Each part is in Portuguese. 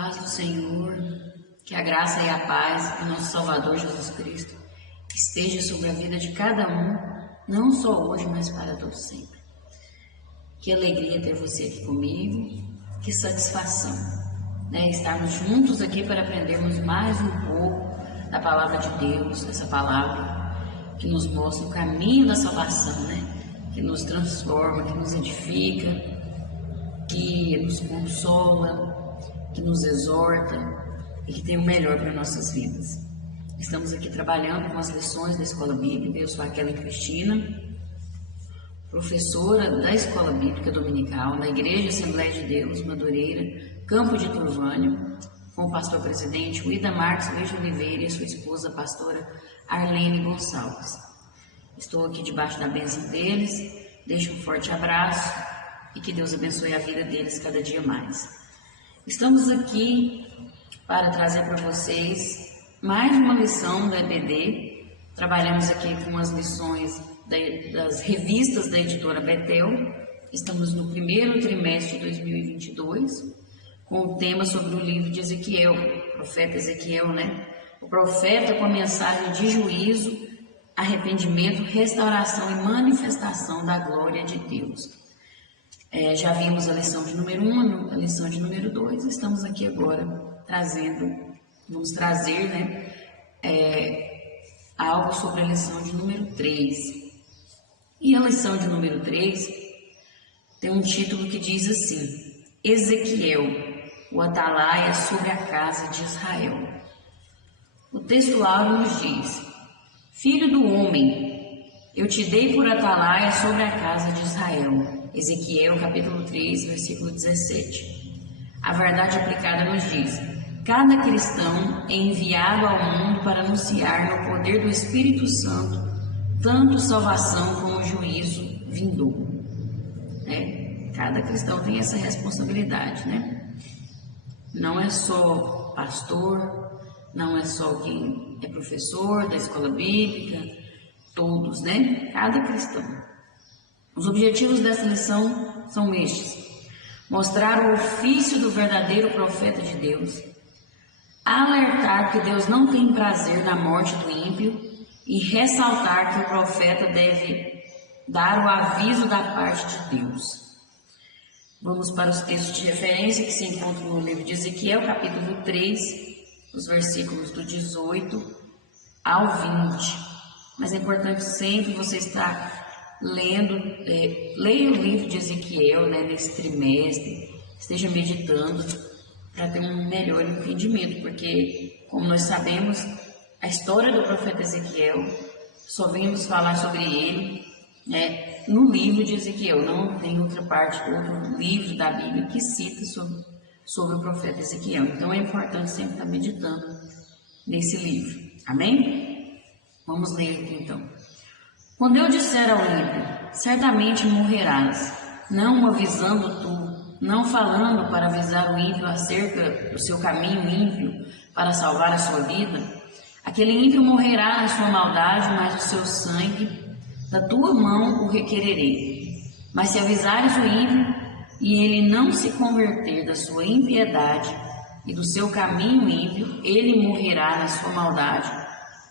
paz do Senhor, que a graça e a paz do nosso Salvador Jesus Cristo esteja sobre a vida de cada um, não só hoje, mas para todo sempre. Que alegria ter você aqui comigo, que satisfação, estarmos juntos aqui para aprendermos mais um pouco da palavra de Deus, essa palavra que nos mostra o caminho da salvação, que nos transforma, que nos edifica, que nos consola, que nos exorta e que tem o melhor para nossas vidas. Estamos aqui trabalhando com as lições da Escola Bíblica. Eu sou a Kelly Cristina, professora da Escola Bíblica Dominical na Igreja Assembleia de Deus, Madureira, Campo de Turvânio, com o pastor presidente Uida Marques Leite Oliveira e a sua esposa, a pastora Arlene Gonçalves. Estou aqui debaixo da bênção deles, deixo um forte abraço e que Deus abençoe a vida deles cada dia mais. Estamos aqui para trazer para vocês mais uma lição da EBD. Trabalhamos aqui com as lições das revistas da editora Betel. Estamos no primeiro trimestre de 2022, com o tema sobre o livro de Ezequiel, o profeta Ezequiel, O profeta com a mensagem de juízo, arrependimento, restauração e manifestação da glória de Deus. Já vimos a lição de número 1, a lição de número 2, estamos aqui agora vamos trazer algo sobre a lição de número 3. E a lição de número 3 tem um título que diz assim: Ezequiel, o atalaia sobre a casa de Israel. O texto áureo nos diz: Filho do homem, eu te dei por atalaia sobre a casa de Israel. Ezequiel, capítulo 3, versículo 17. A verdade aplicada nos diz: cada cristão é enviado ao mundo para anunciar no poder do Espírito Santo tanto salvação como juízo vindouro. Cada cristão tem essa responsabilidade, Não é só pastor, não é só quem é professor da escola bíblica, todos, Cada cristão. Os objetivos dessa lição são estes: mostrar o ofício do verdadeiro profeta de Deus, alertar que Deus não tem prazer na morte do ímpio e ressaltar que o profeta deve dar o aviso da parte de Deus. Vamos para os textos de referência que se encontram no livro de Ezequiel, capítulo 3, os versículos do 18 ao 20. Mas é importante sempre você estar lendo, leia o livro de Ezequiel nesse trimestre, esteja meditando para ter um melhor entendimento, porque, como nós sabemos, a história do profeta Ezequiel, só vimos falar sobre ele no livro de Ezequiel. Não tem outra parte, outro livro da Bíblia que cita sobre o profeta Ezequiel. Então é importante sempre estar meditando nesse livro. Amém? Vamos ler aqui então. Quando eu disser ao ímpio, certamente morrerás, não o avisando tu, não falando para avisar o ímpio acerca do seu caminho ímpio para salvar a sua vida, aquele ímpio morrerá na sua maldade, mas o seu sangue da tua mão o requererei. Mas se avisares o ímpio e ele não se converter da sua impiedade e do seu caminho ímpio, ele morrerá na sua maldade,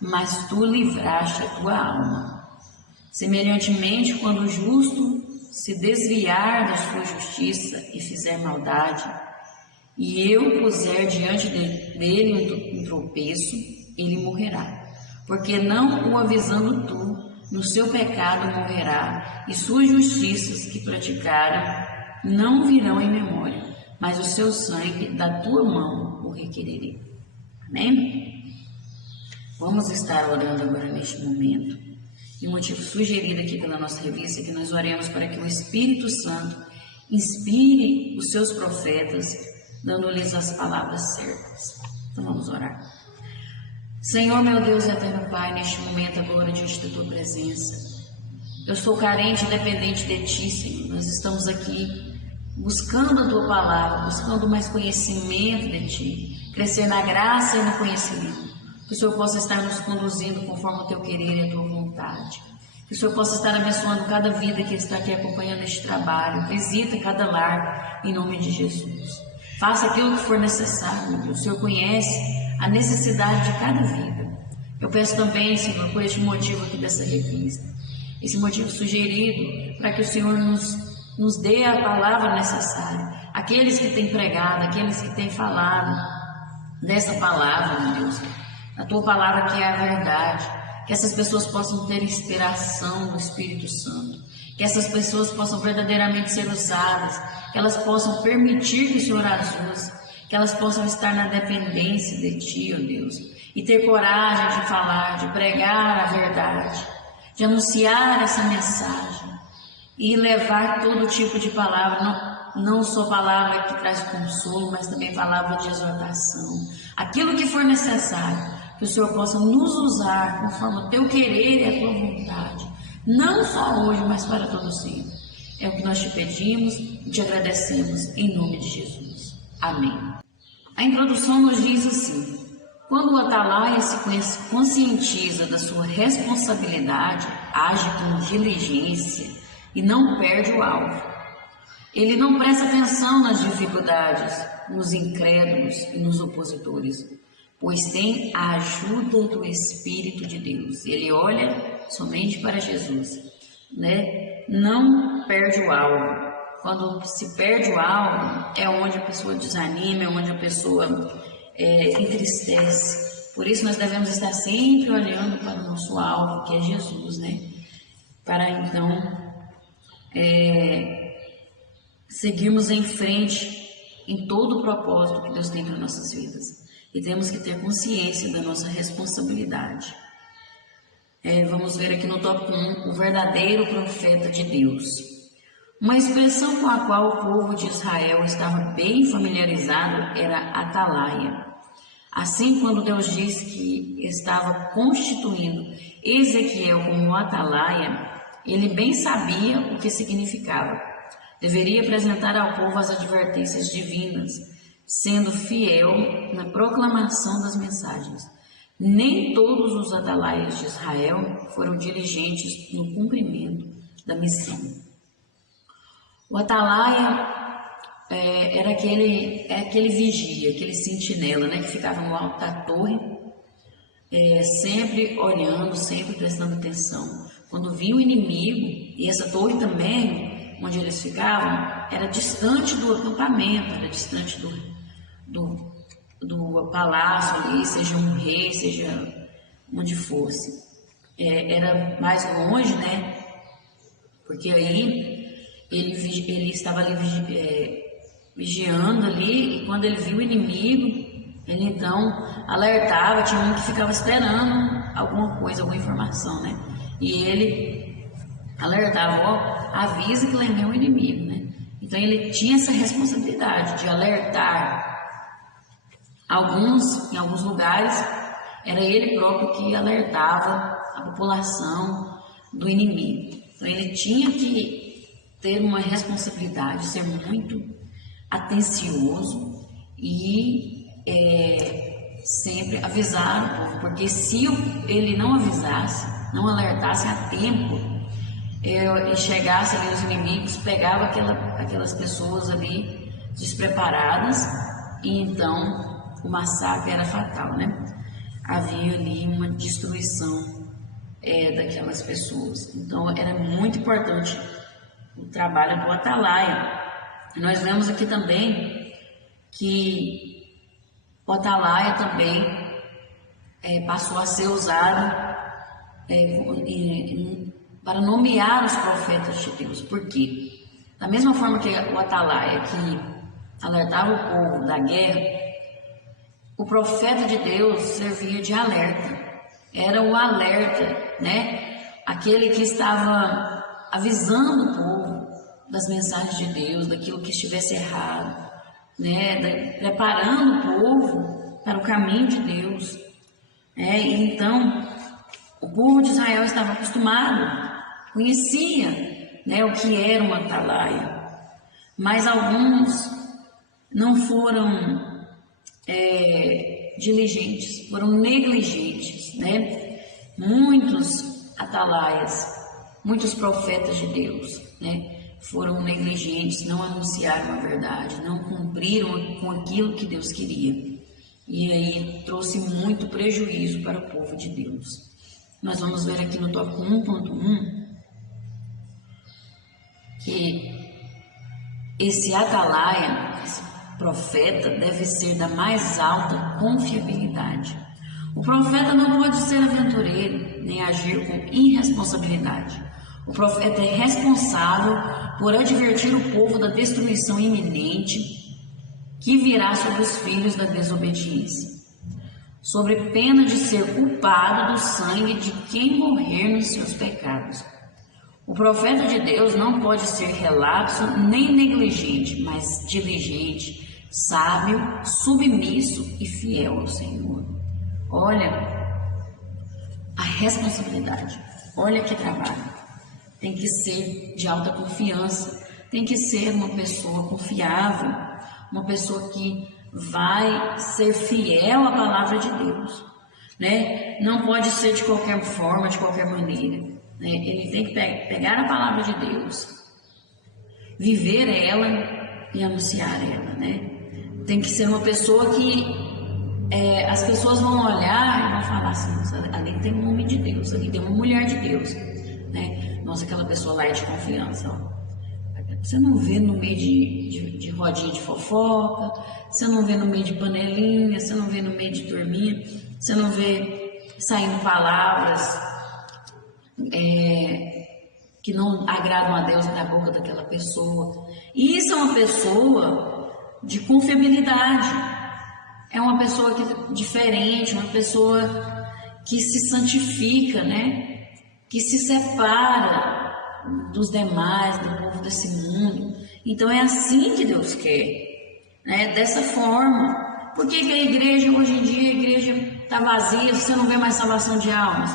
mas tu livraste a tua alma. Semelhantemente, quando o justo se desviar da sua justiça e fizer maldade, e eu puser diante dele um tropeço, ele morrerá, porque não o avisando tu, no seu pecado morrerá, e suas justiças que praticaram não virão em memória, mas o seu sangue da tua mão o requererei. Amém? Vamos estar orando agora neste momento. E o motivo sugerido aqui pela nossa revista é que nós oremos para que o Espírito Santo inspire os seus profetas, dando-lhes as palavras certas. Então vamos orar. Senhor, meu Deus e eterno Pai, neste momento agora diante da Tua presença, eu sou carente e dependente de Ti, Senhor. Nós estamos aqui buscando a Tua palavra, buscando mais conhecimento de Ti, crescer na graça e no conhecimento, que o Senhor possa estar nos conduzindo conforme o Teu querer e a Tua vontade, que o Senhor possa estar abençoando cada vida que está aqui acompanhando este trabalho. Visita cada lar, em nome de Jesus. Faça aquilo que for necessário, meu Deus. O Senhor conhece a necessidade de cada vida. Eu peço também, Senhor, por este motivo aqui dessa revista, esse motivo sugerido, para que o Senhor nos dê a palavra necessária. Aqueles que têm pregado, aqueles que têm falado dessa palavra, meu Deus, a tua palavra que é a verdade, que essas pessoas possam ter inspiração do Espírito Santo, que essas pessoas possam verdadeiramente ser usadas, que elas possam permitir que o Senhor as use, que elas possam estar na dependência de Ti, ó Deus, e ter coragem de falar, de pregar a verdade, de anunciar essa mensagem e levar todo tipo de palavra, não só palavra que traz consolo, mas também palavra de exortação, aquilo que for necessário, que o Senhor possa nos usar conforme o Teu querer e a Tua vontade, não só hoje, mas para todo sempre. É o que nós te pedimos e te agradecemos em nome de Jesus. Amém. A introdução nos diz assim: quando o atalaia se conscientiza da sua responsabilidade, age com diligência e não perde o alvo. Ele não presta atenção nas dificuldades, nos incrédulos e nos opositores, pois tem a ajuda do Espírito de Deus. Ele olha somente para Jesus, né? Não perde o alvo. Quando se perde o alvo, é onde a pessoa desanima, é onde a pessoa entristece. Por isso nós devemos estar sempre olhando para o nosso alvo, que é Jesus, né? Para então seguirmos em frente em todo o propósito que Deus tem para nossas vidas. E temos que ter consciência da nossa responsabilidade. Vamos ver aqui no tópico 1, o verdadeiro profeta de Deus. Uma expressão com a qual o povo de Israel estava bem familiarizado era atalaia. Assim, quando Deus disse que estava constituindo Ezequiel como atalaia, ele bem sabia o que significava. Deveria apresentar ao povo as advertências divinas, sendo fiel na proclamação das mensagens. Nem todos os atalaias de Israel foram diligentes no cumprimento da missão. O atalaia era aquele vigia, aquele sentinela, né, que ficava no alto da torre, sempre olhando, sempre prestando atenção. Quando via o inimigo, e essa torre também, onde eles ficavam, era distante do acampamento, era distante do palácio ali, seja um rei, seja onde fosse. Era mais longe, né? Porque aí ele estava ali vigiando ali, e quando ele viu o inimigo, ele então alertava. Tinha um que ficava esperando alguma coisa, alguma informação, né? E ele alertava: avisa que lá vem o inimigo, né? Então ele tinha essa responsabilidade de alertar. Em alguns lugares, era ele próprio que alertava a população do inimigo. Então ele tinha que ter uma responsabilidade, ser muito atencioso e sempre avisar o povo, porque se ele não avisasse, não alertasse a tempo, e chegasse ali os inimigos, pegava aquelas pessoas ali despreparadas, e então o massacre era fatal, né? Havia ali uma destruição daquelas pessoas. Então era muito importante o trabalho do atalaia. Nós vemos aqui também que o atalaia também passou a ser usado para nomear os profetas de Deus. Por quê? Da mesma forma que o atalaia que alertava o povo da guerra, o profeta de Deus servia de alerta. Era o alerta, né? Aquele que estava avisando o povo das mensagens de Deus, daquilo que estivesse errado, né? Preparando o povo para o caminho de Deus. E então, o povo de Israel estava acostumado, conhecia, né, o que era uma atalaia, mas alguns não foram diligentes, foram negligentes, né? Muitos atalaias, muitos profetas de Deus, né, foram negligentes, não anunciaram a verdade, não cumpriram com aquilo que Deus queria. E aí trouxe muito prejuízo para o povo de Deus. Nós vamos ver aqui no tópico 1.1 que esse atalaia, esse profeta, deve ser da mais alta confiabilidade. O profeta não pode ser aventureiro, nem agir com irresponsabilidade. O profeta é responsável por advertir o povo da destruição iminente que virá sobre os filhos da desobediência, sobre pena de ser culpado do sangue de quem morrer nos seus pecados. O profeta de Deus não pode ser relapso nem negligente, mas diligente, sábio, submisso e fiel ao Senhor. Olha a responsabilidade, olha que trabalho. Tem que ser de alta confiança, tem que ser uma pessoa confiável, uma pessoa que vai ser fiel à palavra de Deus, né? Não pode ser de qualquer forma, de qualquer maneira, né? Ele tem que pegar a palavra de Deus, viver ela e anunciar ela, né? Tem que ser uma pessoa que as pessoas vão olhar e vão falar assim: ali tem um homem de Deus, ali tem uma mulher de Deus, né? Nossa, aquela pessoa lá é de confiança, ó. Você não vê no meio de rodinha de fofoca, você não vê no meio de panelinha, você não vê no meio de turminha, você não vê saindo palavras que não agradam a Deus da boca daquela pessoa. E isso é uma pessoa de confiabilidade, é uma pessoa diferente, uma pessoa que se santifica, né? Que se separa dos demais, do povo desse mundo. Então é assim que Deus quer, né? Dessa forma. Por que a igreja, hoje em dia, a igreja está vazia, você não vê mais salvação de almas?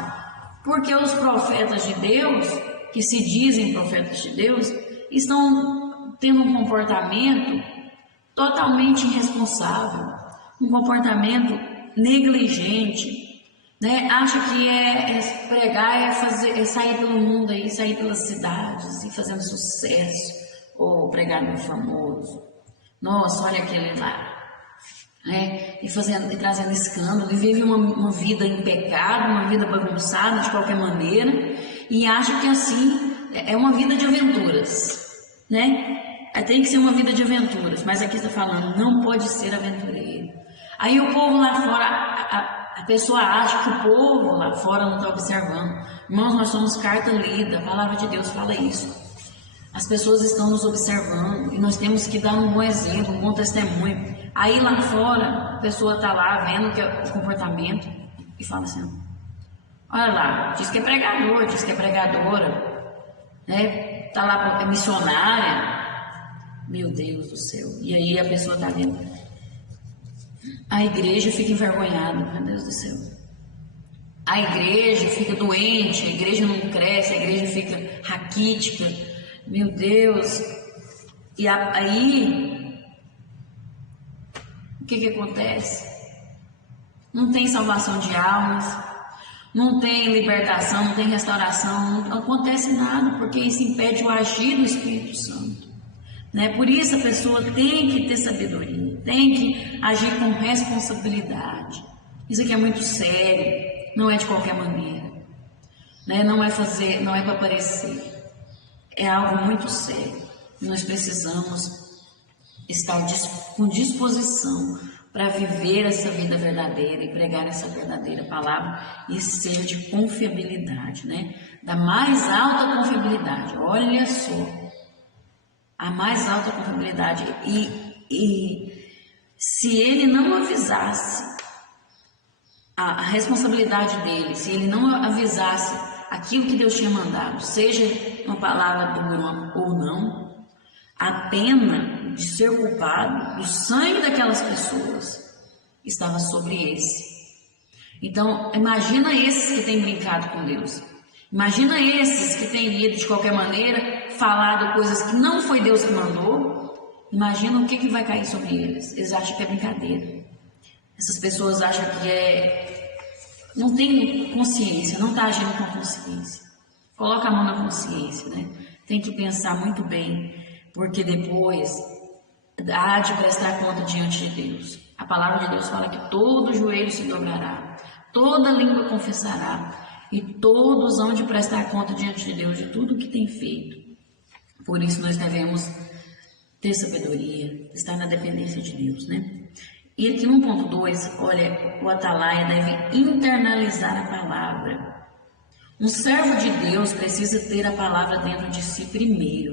Porque os profetas de Deus, que se dizem profetas de Deus, estão tendo um comportamento totalmente irresponsável, um comportamento negligente, né? Acha que pregar, é sair pelo mundo aí, sair pelas cidades e fazendo sucesso, ou pregar no famoso. Nossa, olha aquele lá, né? E trazendo escândalo, e vive uma vida em pecado, uma vida bagunçada de qualquer maneira, e acha que assim é uma vida de aventuras, né? Tem que ser uma vida de aventuras, mas aqui está falando, não pode ser aventureiro. Aí o povo lá fora, a pessoa acha que o povo lá fora não está observando. Irmãos, nós somos carta lida, a palavra de Deus fala isso. As pessoas estão nos observando e nós temos que dar um bom exemplo, um bom testemunho. Aí lá fora, a pessoa está lá vendo o comportamento e fala assim: olha lá, diz que é pregador, diz que é pregadora, né? Está lá, é missionária. Meu Deus do céu. E aí a pessoa está vendo. A igreja fica envergonhada, meu Deus do céu. A igreja fica doente, a igreja não cresce, a igreja fica raquítica. Meu Deus. E aí, o que acontece? Não tem salvação de almas, não tem libertação, não tem restauração, não acontece nada, porque isso impede o agir do Espírito Santo. Né? Por isso a pessoa tem que ter sabedoria, tem que agir com responsabilidade. Isso aqui é muito sério, não é de qualquer maneira, né? Não é para aparecer, é algo muito sério. Nós precisamos estar com disposição para viver essa vida verdadeira e pregar essa verdadeira palavra e ser de confiabilidade, né? Da mais alta confiabilidade. Olha só. A mais alta confiabilidade. E se ele não avisasse a responsabilidade dele, se ele não avisasse aquilo que Deus tinha mandado, seja uma palavra dura ou não, a pena de ser culpado do sangue daquelas pessoas estava sobre esse. Então, imagina esses que têm brincado com Deus. Imagina esses que têm ido de qualquer maneira, falado coisas que não foi Deus que mandou. Imagina o que vai cair sobre eles. Eles acham que é brincadeira. Essas pessoas acham que não tem consciência, não está agindo com consciência. Coloca a mão na consciência, né? tem que pensar muito bem, porque depois há de prestar conta diante de Deus. A palavra de Deus fala que todo joelho se dobrará, toda língua confessará, e todos hão de prestar conta diante de Deus de tudo o que tem feito. Por isso nós devemos ter sabedoria, estar na dependência de Deus, né? E aqui no ponto 2, olha, o atalaia deve internalizar a palavra. Um servo de Deus precisa ter a palavra dentro de si primeiro,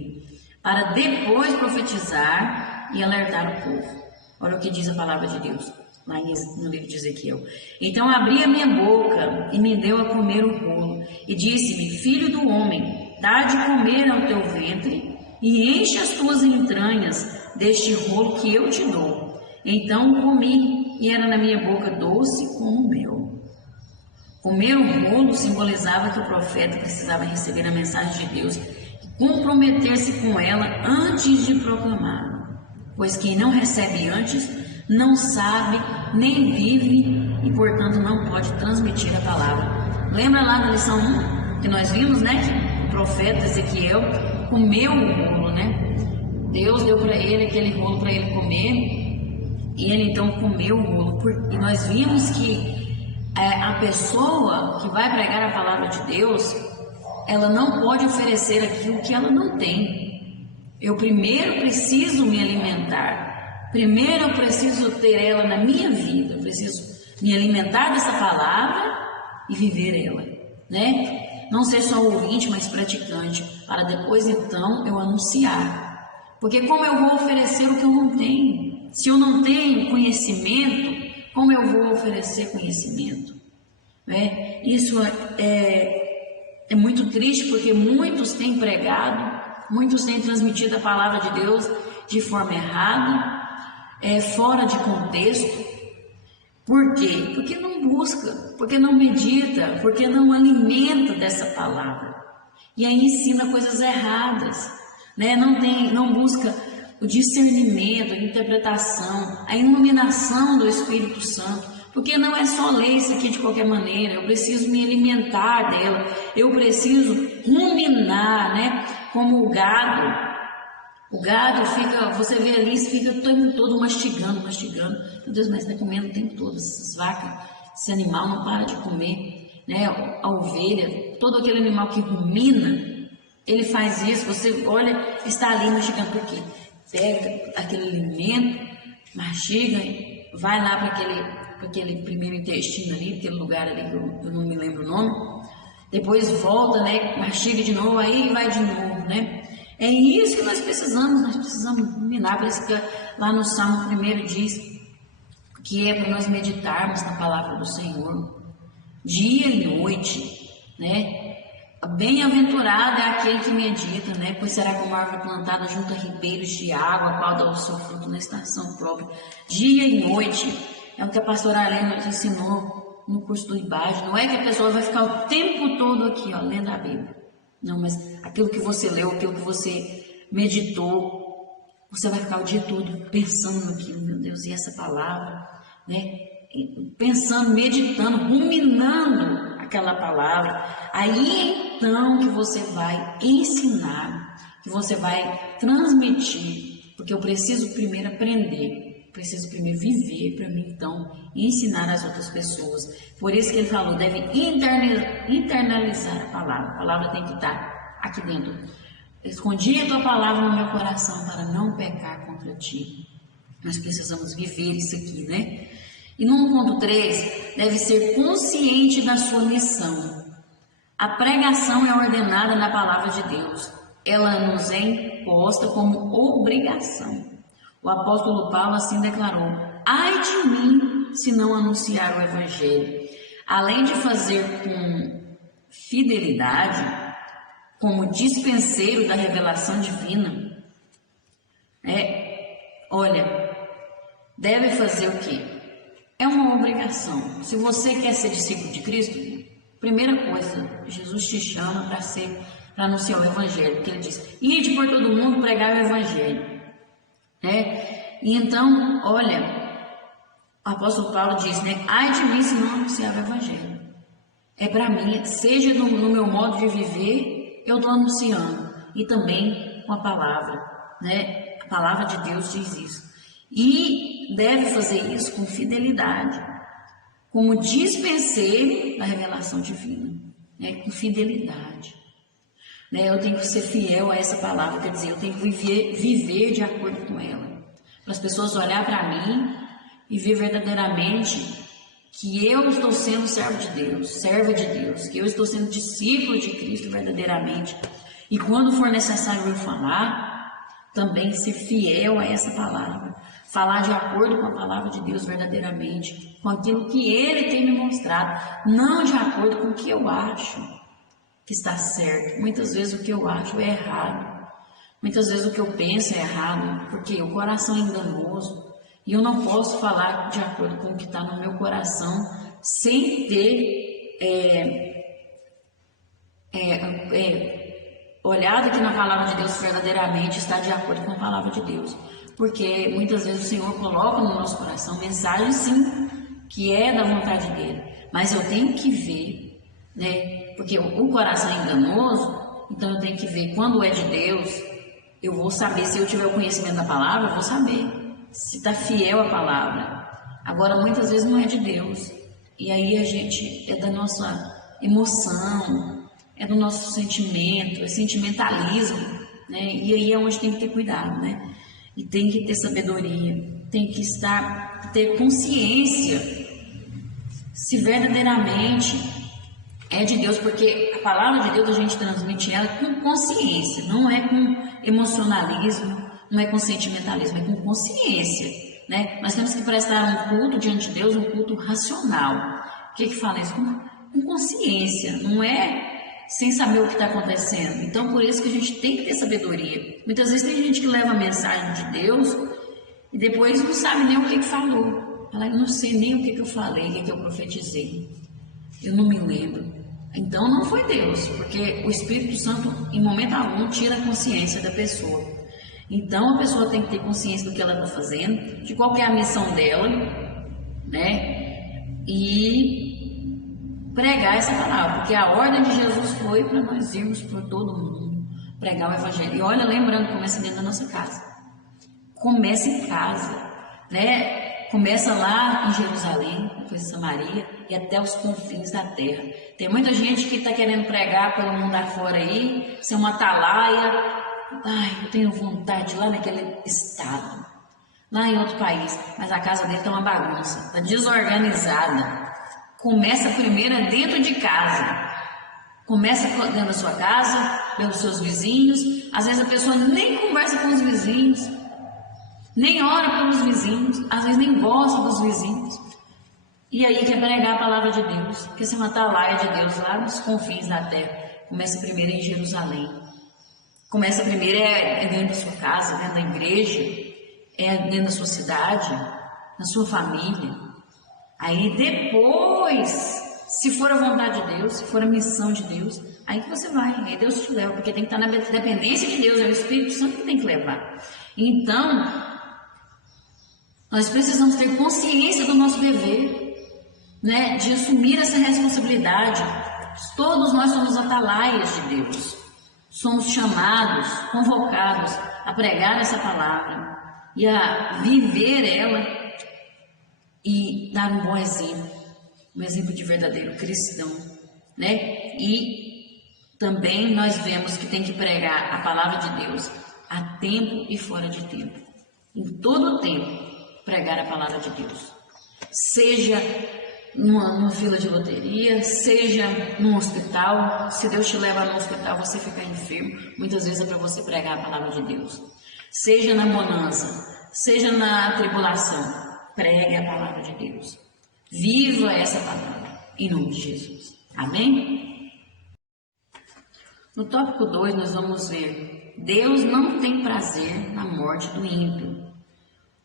para depois profetizar e alertar o povo. Olha o que diz a palavra de Deus, lá no livro de Ezequiel. Então abri a minha boca e me deu a comer o rolo, e disse-me: filho do homem, dá de comer ao teu ventre, e enche as tuas entranhas deste rolo que eu te dou. Então comi, e era na minha boca doce como mel. Comer o rolo simbolizava que o profeta precisava receber a mensagem de Deus e comprometer-se com ela antes de proclamá-la. Pois quem não recebe antes, não sabe, nem vive e, portanto, não pode transmitir a palavra. Lembra lá da lição 1 que nós vimos, né? Que o profeta Ezequiel comeu o rolo, né? Deus deu para ele aquele rolo para ele comer. E ele então comeu o rolo, e nós vimos que a pessoa que vai pregar a palavra de Deus, ela não pode oferecer aquilo que ela não tem. Eu primeiro preciso me alimentar, primeiro eu preciso ter ela na minha vida, eu preciso me alimentar dessa palavra e viver ela, né? Não ser só ouvinte, mas praticante, para depois então eu anunciar. Porque como eu vou oferecer o que eu não tenho? Se eu não tenho conhecimento, como eu vou oferecer conhecimento? Né? Isso é muito triste, porque muitos têm pregado, muitos têm transmitido a palavra de Deus de forma errada, fora de contexto. Por quê? Porque não busca, porque não medita, porque não alimenta dessa palavra. E aí ensina coisas erradas, né? Não busca o discernimento, a interpretação, a iluminação do Espírito Santo, porque não é só ler isso aqui de qualquer maneira, eu preciso me alimentar dela, eu preciso ruminar, né? Como o gado fica, você vê ali, fica o tempo todo mastigando, meu Deus, mas está comendo o tempo todo, essas vacas, esse animal não para de comer, né? A ovelha, todo aquele animal que rumina, ele faz isso, você olha, está ali mastigando, por quê? Pega aquele alimento, mastiga, vai lá para aquele primeiro intestino ali, aquele lugar ali que eu não me lembro o nome, depois volta, né, mastiga de novo, aí vai de novo, né? É isso que nós precisamos dominar. Por isso que lá no Salmo 1 diz que é para nós meditarmos na palavra do Senhor, dia e noite, né? Bem-aventurado é aquele que medita, né? Pois será como árvore plantada junto a ribeiros de água, a qual dá o seu fruto na estação própria. Dia e noite, é o que a pastora Arlene nos ensinou no curso do IBAD. Não é que a pessoa vai ficar o tempo todo aqui, ó, lendo a Bíblia. Não, mas aquilo que você leu, aquilo que você meditou, você vai ficar o dia todo pensando naquilo, meu Deus, e essa palavra, né? Pensando, meditando, ruminando aquela palavra. Aí então que você vai ensinar, que você vai transmitir, porque eu preciso primeiro aprender, preciso primeiro viver para mim então ensinar as outras pessoas. Por isso que ele falou, deve internalizar a palavra tem que estar aqui dentro. Escondi a tua palavra no meu coração para não pecar contra ti. Nós precisamos viver isso aqui, né? E no 1.3, deve ser consciente da sua missão. A pregação é ordenada na palavra de Deus. Ela nos é imposta como obrigação. O apóstolo Paulo assim declarou: ai de mim se não anunciar o Evangelho. Além de fazer com fidelidade, como dispenseiro da revelação divina, deve fazer o quê? É uma obrigação. Se você quer ser discípulo de Cristo, primeira coisa, Jesus te chama para anunciar o Evangelho, porque ele diz: ide por todo mundo pregar o Evangelho. E então, olha, o apóstolo Paulo diz, né? Ai de mim se não anunciar o Evangelho. É para mim, seja no meu modo de viver, eu estou anunciando. e também com a palavra, né? A palavra de Deus diz isso. E deve fazer isso com fidelidade, como dispenseiro da revelação divina, né? Com fidelidade. Né? Eu tenho que ser fiel a essa palavra, quer dizer, eu tenho que viver de acordo com ela. Para as pessoas olhar para mim e ver verdadeiramente que eu estou sendo servo de Deus, serva de Deus, que eu estou sendo discípulo de Cristo verdadeiramente. E quando for necessário eu falar, também ser fiel a essa palavra. Falar de acordo com a palavra de Deus verdadeiramente, com aquilo que Ele tem me mostrado, não de acordo com o que eu acho que está certo. Muitas vezes o que eu acho é errado. Muitas vezes o que eu penso é errado, porque o coração é enganoso. E eu não posso falar de acordo com o que está no meu coração sem ter olhado aqui na palavra de Deus verdadeiramente, estar de acordo com a palavra de Deus. Porque muitas vezes o Senhor coloca no nosso coração mensagem, sim, que é da vontade dEle. Mas eu tenho que ver, né? Porque o coração é enganoso, então eu tenho que ver quando é de Deus. Eu vou saber, se eu tiver o conhecimento da palavra, eu vou saber se está fiel à palavra. Agora, muitas vezes não é de Deus. E aí a gente é da nossa emoção, é do nosso sentimento, é sentimentalismo, né? E aí é onde tem que ter cuidado, né? E tem que ter sabedoria, tem que ter consciência se verdadeiramente é de Deus, porque a palavra de Deus a gente transmite ela com consciência, não é com emocionalismo, não é com sentimentalismo, é com consciência, né? Nós temos que prestar um culto diante de Deus, um culto racional. O que fala isso? Com consciência, não é sem saber o que está acontecendo. Então, por isso que a gente tem que ter sabedoria. Muitas vezes tem gente que leva a mensagem de Deus e depois não sabe nem o que falou. Ela não sei nem o que eu falei, o que eu profetizei. Eu não me lembro. Então, não foi Deus, porque o Espírito Santo, em momento algum, tira a consciência da pessoa. Então, a pessoa tem que ter consciência do que ela está fazendo, de qual que é a missão dela, né? E pregar essa palavra, porque a ordem de Jesus foi para nós irmos por todo mundo, pregar o Evangelho. E olha, lembrando, começa dentro da nossa casa. Começa em casa, né? Começa lá em Jerusalém, depois em Samaria e até os confins da terra. Tem muita gente que está querendo pregar pelo mundo afora aí, ser uma atalaia. Ai, eu tenho vontade lá naquele estado, lá em outro país, mas a casa dele está uma bagunça, está desorganizada. Começa primeiro dentro de casa. Começa dentro da sua casa, pelos seus vizinhos. Às vezes a pessoa nem conversa com os vizinhos, nem ora pelos vizinhos, às vezes nem gosta dos vizinhos. E aí quer pregar a palavra de Deus, quer ser uma atalaia de Deus lá nos confins da terra. Começa primeiro em Jerusalém. Começa primeiro dentro da sua casa, dentro da igreja, dentro da sua cidade, na sua família. Aí depois, se for a vontade de Deus, se for a missão de Deus, aí que você vai, aí Deus te leva, porque tem que estar na dependência de Deus, é o Espírito Santo que tem que levar. Então, nós precisamos ter consciência do nosso dever, né, de assumir essa responsabilidade. Todos nós somos atalaias de Deus, somos chamados, convocados a pregar essa palavra e a viver ela e dar um bom exemplo, um exemplo de verdadeiro cristão, né? E também nós vemos que tem que pregar a palavra de Deus a tempo e fora de tempo, em todo o tempo, pregar a palavra de Deus, seja numa fila de loteria, seja num hospital. Se Deus te leva no hospital, você ficar enfermo, muitas vezes é para você pregar a palavra de Deus, seja na bonança, seja na tribulação. Pregue a palavra de Deus. Viva essa palavra, em nome de Jesus. Amém? No tópico 2, nós vamos ver: Deus não tem prazer na morte do ímpio.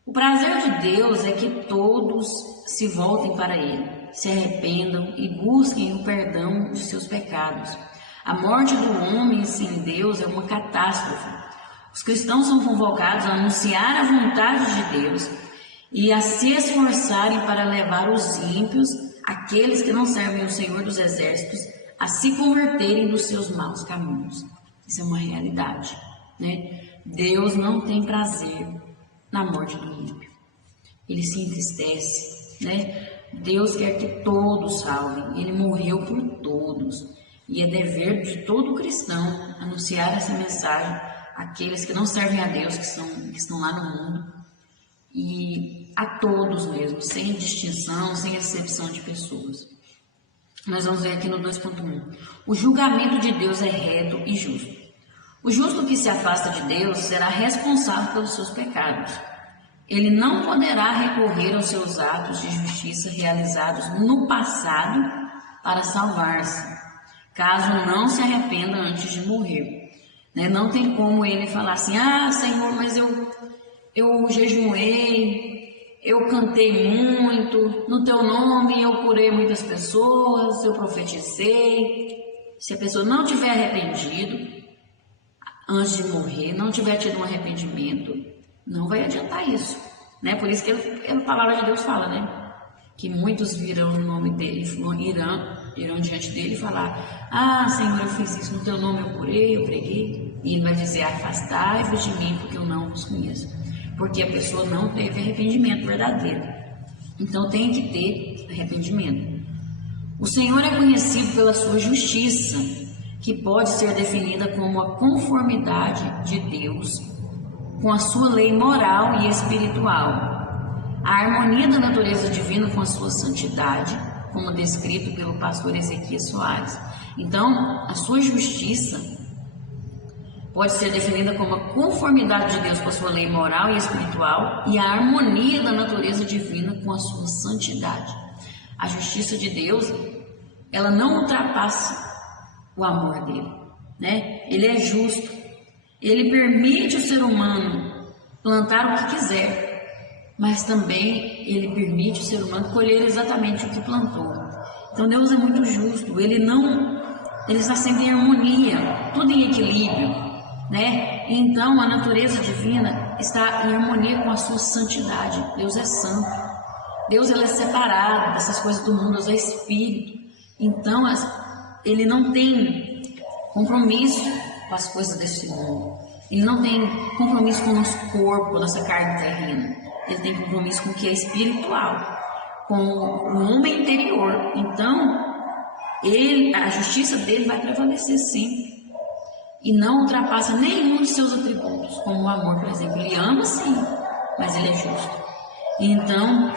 O prazer de Deus é que todos se voltem para Ele, se arrependam e busquem o perdão de seus pecados. A morte do homem sem Deus é uma catástrofe. Os cristãos são convocados a anunciar a vontade de Deus e a se esforçarem para levar os ímpios, aqueles que não servem o Senhor dos Exércitos, a se converterem dos seus maus caminhos. Isso é uma realidade, né? Deus não tem prazer na morte do ímpio. Ele se entristece, né? Deus quer que todos salvem. Ele morreu por todos. E é dever de todo cristão anunciar essa mensagem àqueles que não servem a Deus, que estão lá no mundo. E a todos mesmo, sem distinção, sem exceção de pessoas. Nós vamos ver aqui no 2.1. O julgamento de Deus é reto e justo. O justo que se afasta de Deus será responsável pelos seus pecados. Ele não poderá recorrer aos seus atos de justiça realizados no passado para salvar-se, caso não se arrependa antes de morrer. Não tem como ele falar assim, Senhor, mas eu jejuei, eu cantei muito, no teu nome eu curei muitas pessoas, eu profetizei. Se a pessoa não tiver arrependido antes de morrer, não tiver tido um arrependimento, não vai adiantar isso, né? Por isso que a palavra de Deus fala, que muitos virão no nome dele, irão diante dele e falar, Senhor, eu fiz isso, no teu nome eu curei, eu preguei. E ele vai dizer, afastai-vos de mim, porque eu não os conheço. Porque a pessoa não teve arrependimento verdadeiro. Então tem que ter arrependimento. O Senhor é conhecido pela sua justiça, que pode ser definida como a conformidade de Deus com a sua lei moral e espiritual, a harmonia da natureza divina com a sua santidade, como descrito pelo pastor Ezequias Soares. Então, a sua justiça pode ser definida como a conformidade de Deus com a sua lei moral e espiritual e a harmonia da natureza divina com a sua santidade. A justiça de Deus, ela não ultrapassa o amor dele, Ele é justo. Ele permite o ser humano plantar o que quiser, mas também ele permite o ser humano colher exatamente o que plantou. Então Deus é muito justo, ele está sempre em harmonia, tudo em equilíbrio, Então a natureza divina está em harmonia com a sua santidade. Deus é santo, Deus ele é separado dessas coisas do mundo, Deus é espírito. Então ele não tem compromisso com as coisas desse mundo. Ele não tem compromisso com o nosso corpo, nossa carne terrena. Ele tem compromisso com o que é espiritual, com o homem interior. Então, a justiça dele vai prevalecer sempre. E não ultrapassa nenhum de seus atributos, como o amor, por exemplo. Ele ama sim, mas ele é justo. Então,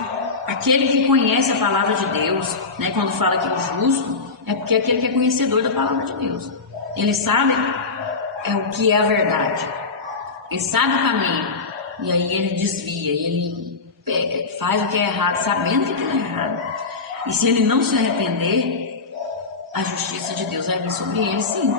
aquele que conhece a palavra de Deus, quando fala que o justo, é porque é aquele que é conhecedor da palavra de Deus. Ele sabe o que é a verdade, ele sabe o caminho, e aí ele desvia, ele faz o que é errado, sabendo que aquilo é errado. E se ele não se arrepender, a justiça de Deus vai vir sobre ele, sim,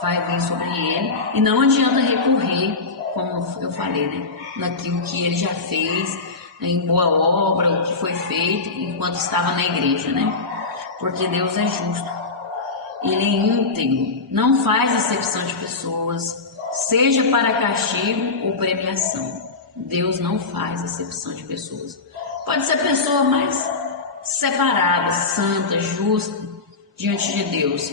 vai vir sobre ele, e não adianta recorrer, como eu falei, naquilo que ele já fez, em boa obra, o que foi feito enquanto estava na igreja, porque Deus é justo. Ele é íntegro, não faz acepção de pessoas, seja para castigo ou premiação. Deus não faz acepção de pessoas. Pode ser a pessoa mais separada, santa, justa, diante de Deus.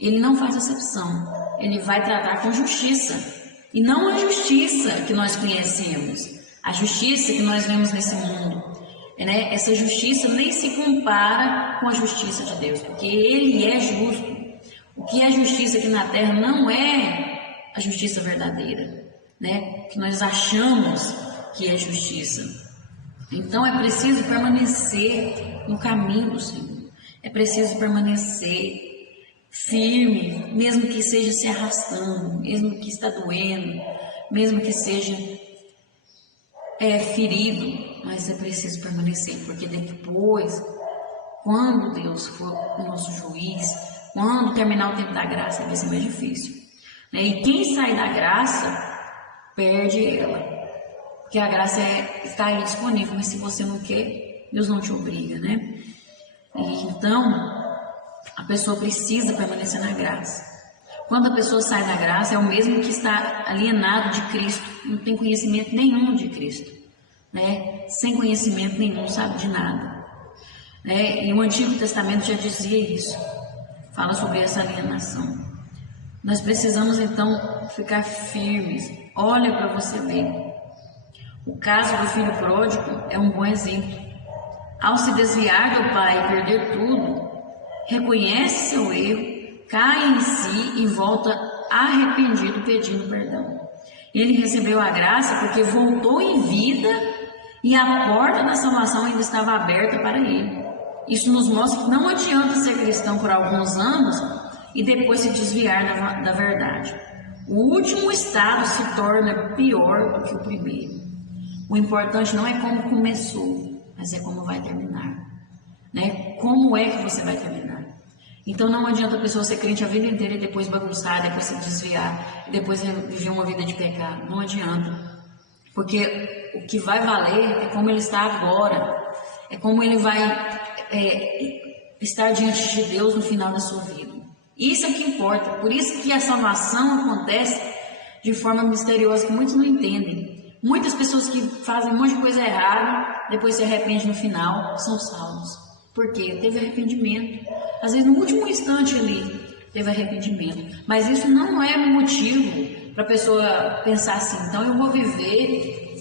Ele não faz acepção, ele vai tratar com justiça. E não a justiça que nós conhecemos, a justiça que nós vemos nesse mundo. Essa justiça nem se compara com a justiça de Deus, porque Ele é justo. O que é justiça aqui na terra não é a justiça verdadeira, que nós achamos que é justiça. Então é preciso permanecer no caminho do Senhor, é preciso permanecer firme, mesmo que seja se arrastando, mesmo que está doendo, mesmo que seja ferido, mas é preciso permanecer, porque depois, quando Deus for o nosso juiz, quando terminar o tempo da graça, vai ser mais difícil. E quem sai da graça, perde ela. Porque a graça está aí disponível, mas se você não quer, Deus não te obriga, Então, a pessoa precisa permanecer na graça. Quando a pessoa sai da graça, é o mesmo que está alienado de Cristo, não tem conhecimento nenhum de Cristo, Sem conhecimento nenhum, não sabe de nada. E o Antigo Testamento já dizia isso. Fala sobre essa alienação. Nós precisamos então ficar firmes. Olha para você ver. O caso do filho pródigo é um bom exemplo. Ao se desviar do pai e perder tudo, reconhece seu erro, cai em si e volta arrependido pedindo perdão. Ele recebeu a graça porque voltou em vida e a porta da salvação ainda estava aberta para ele. Isso nos mostra que não adianta ser cristão por alguns anos e depois se desviar da verdade. O último estado se torna pior do que o primeiro. O importante não é como começou, mas é como vai terminar. Né? Como é que você vai terminar? Então não adianta a pessoa ser crente a vida inteira e depois bagunçar, depois se desviar, e depois viver uma vida de pecado. Não adianta. Porque o que vai valer é como ele está agora. É como ele vai estar diante de Deus no final da sua vida. Isso é o que importa. Por isso que a salvação acontece de forma misteriosa, que muitos não entendem. Muitas pessoas que fazem um monte de coisa errada, depois se arrependem no final, são salvos. Por quê? Teve arrependimento. Às vezes no último instante ali, teve arrependimento. Mas isso não é motivo para a pessoa pensar assim, então eu vou viver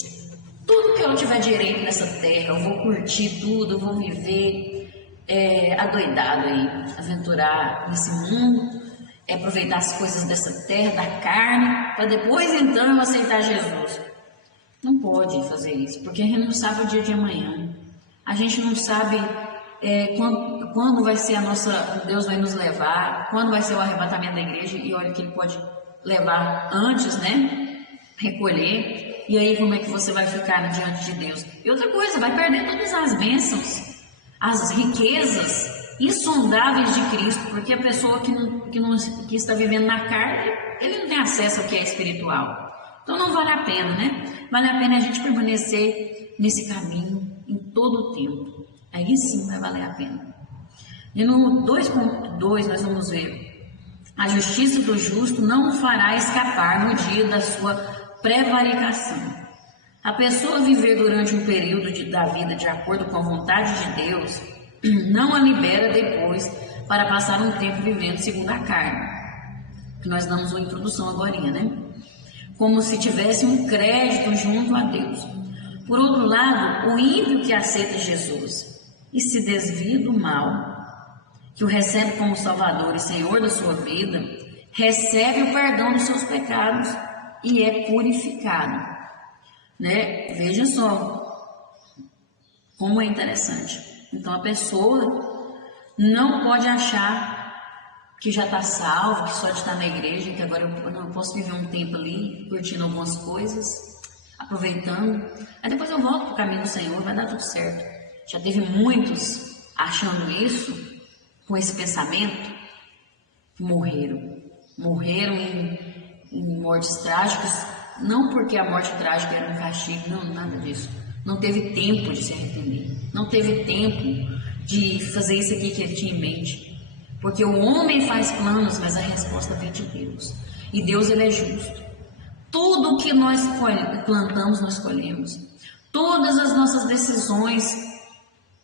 tudo que eu tiver direito nessa terra, eu vou curtir tudo, eu vou viver adoidado aí, aventurar nesse mundo, aproveitar as coisas dessa terra, da carne, para depois então eu aceitar Jesus. Não pode fazer isso, porque a gente não sabe o dia de amanhã. A gente não sabe quando vai ser Deus vai nos levar, quando vai ser o arrebatamento da igreja, e olha que ele pode levar antes, né? Recolher, e aí como é que você vai ficar diante de Deus? E outra coisa, vai perder todas as bênçãos, as riquezas insondáveis de Cristo, porque a pessoa que está vivendo na carne, ele não tem acesso ao que é espiritual. Então não vale a pena, né? Vale a pena a gente permanecer nesse caminho em todo o tempo. Aí sim vai valer a pena. E no 2.2 nós vamos ver: a justiça do justo não o fará escapar no dia da sua prevaricação. A pessoa viver durante um período da vida de acordo com a vontade de Deus não a libera depois para passar um tempo vivendo segundo a carne. Que nós damos uma introdução agora, né? Como se tivesse um crédito junto a Deus. Por outro lado, o ímpio que aceita Jesus e se desvia do mal, que o recebe como Salvador e Senhor da sua vida, recebe o perdão dos seus pecados e é purificado. Né? Veja só como é interessante. Então a pessoa não pode achar que já está salvo, que só de estar na igreja, que agora eu posso viver um tempo ali, curtindo algumas coisas, aproveitando, aí depois eu volto para o caminho do Senhor, vai dar tudo certo. Já teve muitos achando isso, com esse pensamento, que morreram em mortes trágicas, não porque a morte trágica era um castigo, não, nada disso. Não teve tempo de se arrepender, não teve tempo de fazer isso aqui que ele tinha em mente. Porque o homem faz planos, mas a resposta vem de Deus. E Deus, ele é justo. Tudo que nós plantamos, nós colhemos. Todas as nossas decisões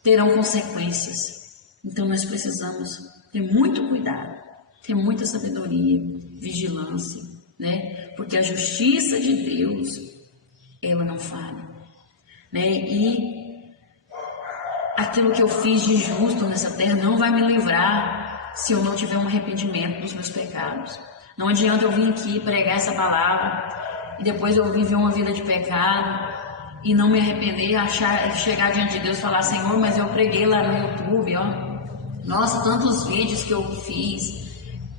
terão consequências. Então nós precisamos ter muito cuidado, ter muita sabedoria, vigilância, né? Porque a justiça de Deus, ela não falha, né? E aquilo que eu fiz de justo nessa terra não vai me livrar se eu não tiver um arrependimento dos meus pecados. Não adianta eu vir aqui pregar essa palavra e depois eu viver uma vida de pecado e não me arrepender, chegar diante de Deus e falar: Senhor, mas eu preguei lá no YouTube, ó. Nossa, tantos vídeos que eu fiz,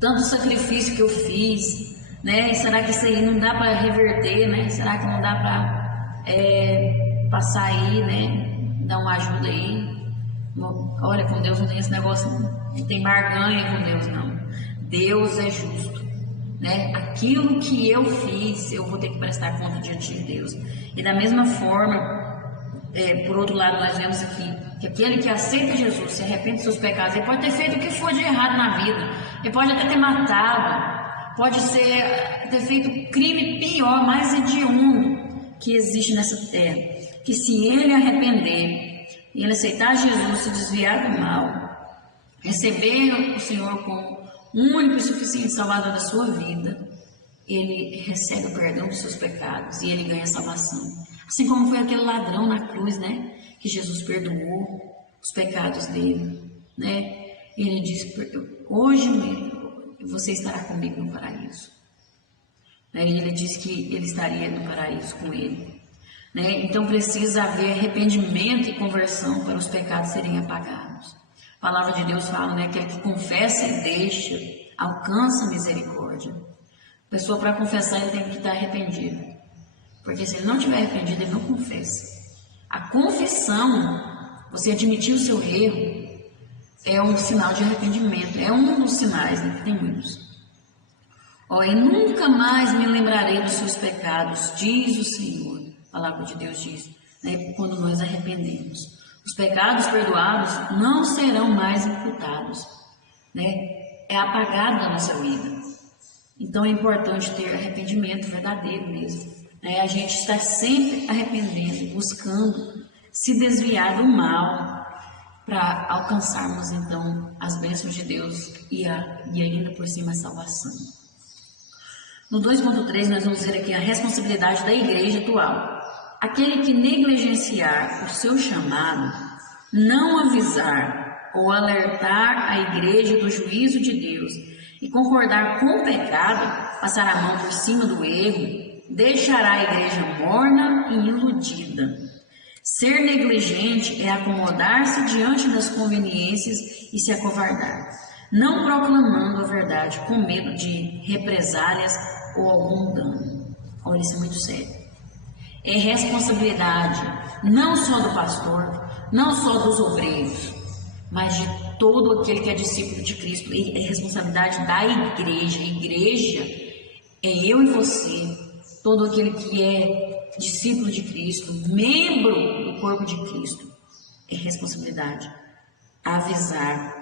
tanto sacrifício que eu fiz, né? E será que isso aí não dá para reverter, né? Será que não dá para passar aí, né? Dar uma ajuda aí? Olha, com Deus não tem esse negócio, não tem barganha com Deus, não. Deus é justo, né? Aquilo que eu fiz, eu vou ter que prestar conta diante de Deus. E da mesma forma, por outro lado, nós vemos aqui que aquele que aceita Jesus, se arrepende dos seus pecados, ele pode ter feito o que for de errado na vida, ele pode até ter matado, pode ter feito crime pior, mais hediondo que existe nessa terra, que se ele arrepender e ele aceitar Jesus, se desviar do mal, receber o Senhor como um único e suficiente Salvador da sua vida, ele recebe o perdão dos seus pecados e ele ganha salvação. Assim como foi aquele ladrão na cruz, né? Que Jesus perdoou os pecados dele, né? Ele disse, hoje mesmo você estará comigo no paraíso. Né? E ele disse que ele estaria no paraíso com ele. Né? Então precisa haver arrependimento e conversão para os pecados serem apagados. A palavra de Deus fala, né? Que aquele que confessa e deixa, alcança misericórdia. A pessoa, para confessar, ele tem que estar arrependido. Porque se ele não estiver arrependido, ele não confessa. A confissão, você admitir o seu erro, é um sinal de arrependimento. É um dos sinais, né? Que tem muitos. E nunca mais me lembrarei dos seus pecados, diz o Senhor. A palavra de Deus diz, né? Quando nós arrependemos. Os pecados perdoados não serão mais imputados, né? É apagado da nossa vida. Então é importante ter arrependimento verdadeiro mesmo. Né? A gente está sempre arrependendo, buscando se desviar do mal para alcançarmos então as bênçãos de Deus e ainda por cima a salvação. No 2.3 nós vamos ver aqui a responsabilidade da igreja atual. Aquele que negligenciar o seu chamado, não avisar ou alertar a igreja do juízo de Deus e concordar com o pecado, passar a mão por cima do erro, deixará a igreja morna e iludida. Ser negligente é acomodar-se diante das conveniências e se acovardar, não proclamando a verdade com medo de represálias ou algum dano. Olha, isso é muito sério. É responsabilidade não só do pastor, não só dos obreiros, mas de todo aquele que é discípulo de Cristo. É responsabilidade da igreja. A igreja é eu e você, todo aquele que é discípulo de Cristo, membro do corpo de Cristo. É responsabilidade avisar,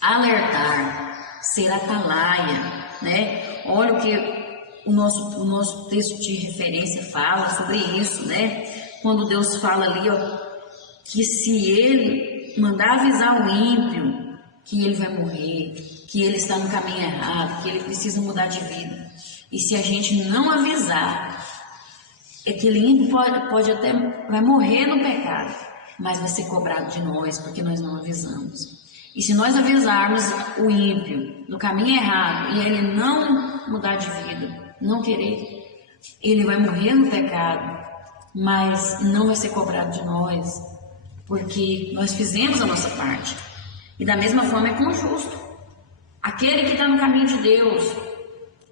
alertar, ser atalaia, né? Olha o que o nosso texto de referência fala sobre isso, né? Quando Deus fala ali, que se ele mandar avisar o ímpio que ele vai morrer, que ele está no caminho errado, que ele precisa mudar de vida, e se a gente não avisar, aquele ímpio vai morrer no pecado, mas vai ser cobrado de nós, porque nós não avisamos. E se nós avisarmos o ímpio do caminho errado e ele não mudar de vida, não querer, ele vai morrer no pecado, mas não vai ser cobrado de nós, porque nós fizemos a nossa parte. E da mesma forma é com o justo, aquele que está no caminho de Deus.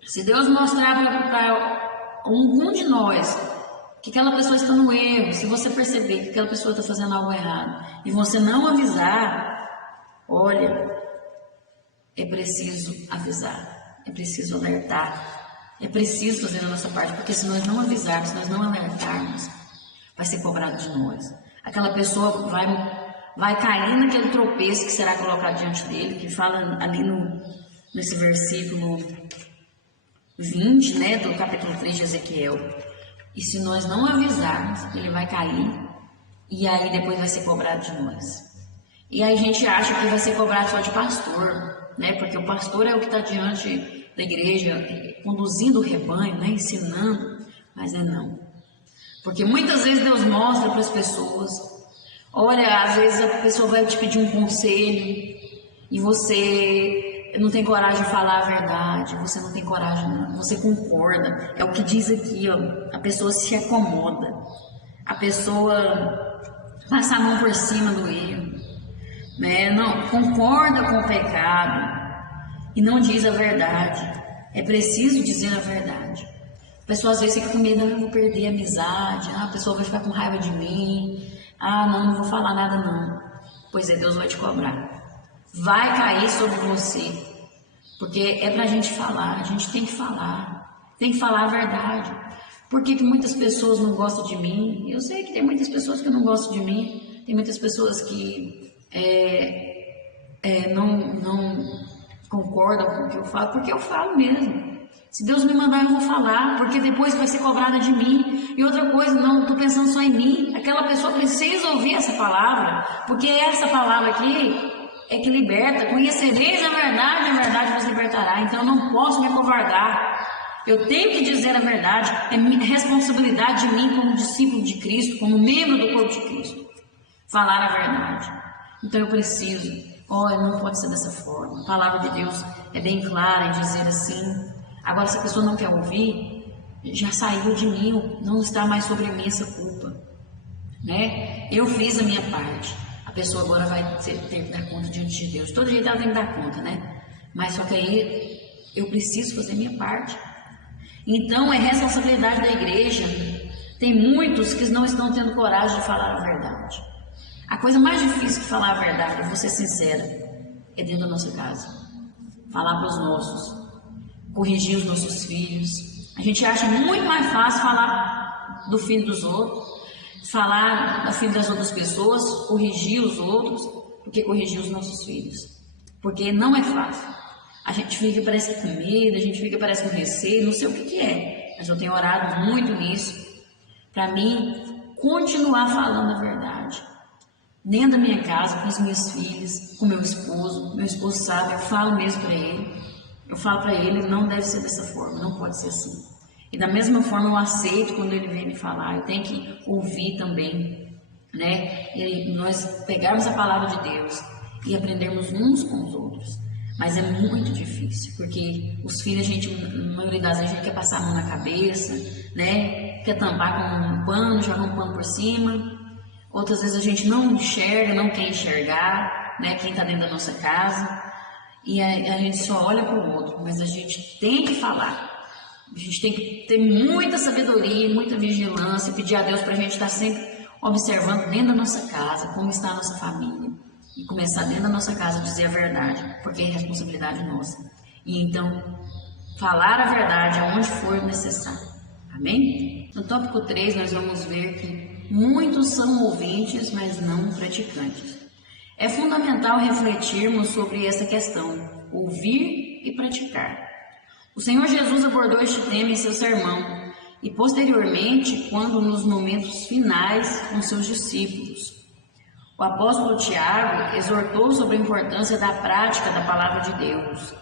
Se Deus mostrar para algum de nós que aquela pessoa está no erro, se você perceber que aquela pessoa está fazendo algo errado e você não avisar, olha, é preciso avisar, é preciso alertar. É preciso fazer a nossa parte, porque se nós não avisarmos, se nós não alertarmos, vai ser cobrado de nós. Aquela pessoa vai cair naquele tropeço que será colocado diante dele, que fala ali nesse versículo 20, né, do capítulo 3 de Ezequiel. E se nós não avisarmos, ele vai cair e aí depois vai ser cobrado de nós. E aí a gente acha que vai ser cobrado só de pastor, né, porque o pastor é o que está diante da igreja, conduzindo o rebanho, né, ensinando, mas não. Porque muitas vezes Deus mostra para as pessoas, olha, às vezes a pessoa vai te pedir um conselho e você não tem coragem de falar a verdade, você não tem coragem, você concorda, é o que diz aqui, a pessoa se acomoda, a pessoa passa a mão por cima do erro, né, não, concorda com o pecado, e não diz a verdade. É preciso dizer a verdade. A pessoa às vezes fica com medo, eu vou perder a amizade, a pessoa vai ficar com raiva de mim, não vou falar nada não. Pois é, Deus vai te cobrar. Vai cair sobre você, porque é pra gente falar, a gente tem que falar a verdade. Por que muitas pessoas não gostam de mim? Eu sei que tem muitas pessoas que não gostam de mim, tem muitas pessoas que não concordam com o que eu falo, porque eu falo mesmo. Se Deus me mandar, eu vou falar, porque depois vai ser cobrada de mim. E outra coisa, não estou pensando só em mim. Aquela pessoa precisa ouvir essa palavra, porque essa palavra aqui é que liberta. Conhecereis a verdade vos libertará. Então eu não posso me acovardar. Eu tenho que dizer a verdade. É responsabilidade de mim como discípulo de Cristo, como membro do corpo de Cristo, falar a verdade. Então eu preciso. Não pode ser dessa forma. A palavra de Deus é bem clara em dizer assim. Agora, se a pessoa não quer ouvir, já saiu de mim, não está mais sobre mim essa culpa, né? Eu fiz a minha parte. A pessoa agora vai ter que dar conta diante de Deus. Todo jeito ela tem que dar conta, né? Mas só que aí eu preciso fazer a minha parte. Então é responsabilidade da igreja. Tem muitos que não estão tendo coragem de falar a verdade. A coisa mais difícil que falar a verdade, vou ser sincera, é dentro da nossa casa. Falar para os nossos, corrigir os nossos filhos. A gente acha muito mais fácil falar do filho dos outros, falar da filha das outras pessoas, corrigir os outros, do que corrigir os nossos filhos. Porque não é fácil. A gente fica, parece que com medo, a gente fica, parece com receio, não sei o que é. Mas eu tenho orado muito nisso, para mim continuar falando a verdade. Dentro da minha casa, com as minhas filhas, com meu esposo sabe, eu falo mesmo para ele. Eu falo para ele, não deve ser dessa forma, não pode ser assim. E da mesma forma eu aceito quando ele vem me falar, eu tenho que ouvir também, né? E nós pegarmos a palavra de Deus e aprendermos uns com os outros. Mas é muito difícil, porque os filhos, na maioria das vezes, a gente quer passar a mão na cabeça, né? Quer tampar com um pano, jogar um pano por cima. Outras vezes a gente não enxerga, não quer enxergar, né? Quem está dentro da nossa casa. E a gente só olha para o outro, mas a gente tem que falar. A gente tem que ter muita sabedoria, muita vigilância, pedir a Deus para a gente estar sempre observando dentro da nossa casa, como está a nossa família. E começar dentro da nossa casa a dizer a verdade, porque é responsabilidade nossa. E então, falar a verdade aonde for necessário. Amém? No tópico 3, nós vamos ver que muitos são ouvintes, mas não praticantes. É fundamental refletirmos sobre essa questão, ouvir e praticar. O Senhor Jesus abordou este tema em seu sermão e posteriormente, quando nos momentos finais com seus discípulos. O apóstolo Tiago exortou sobre a importância da prática da palavra de Deus.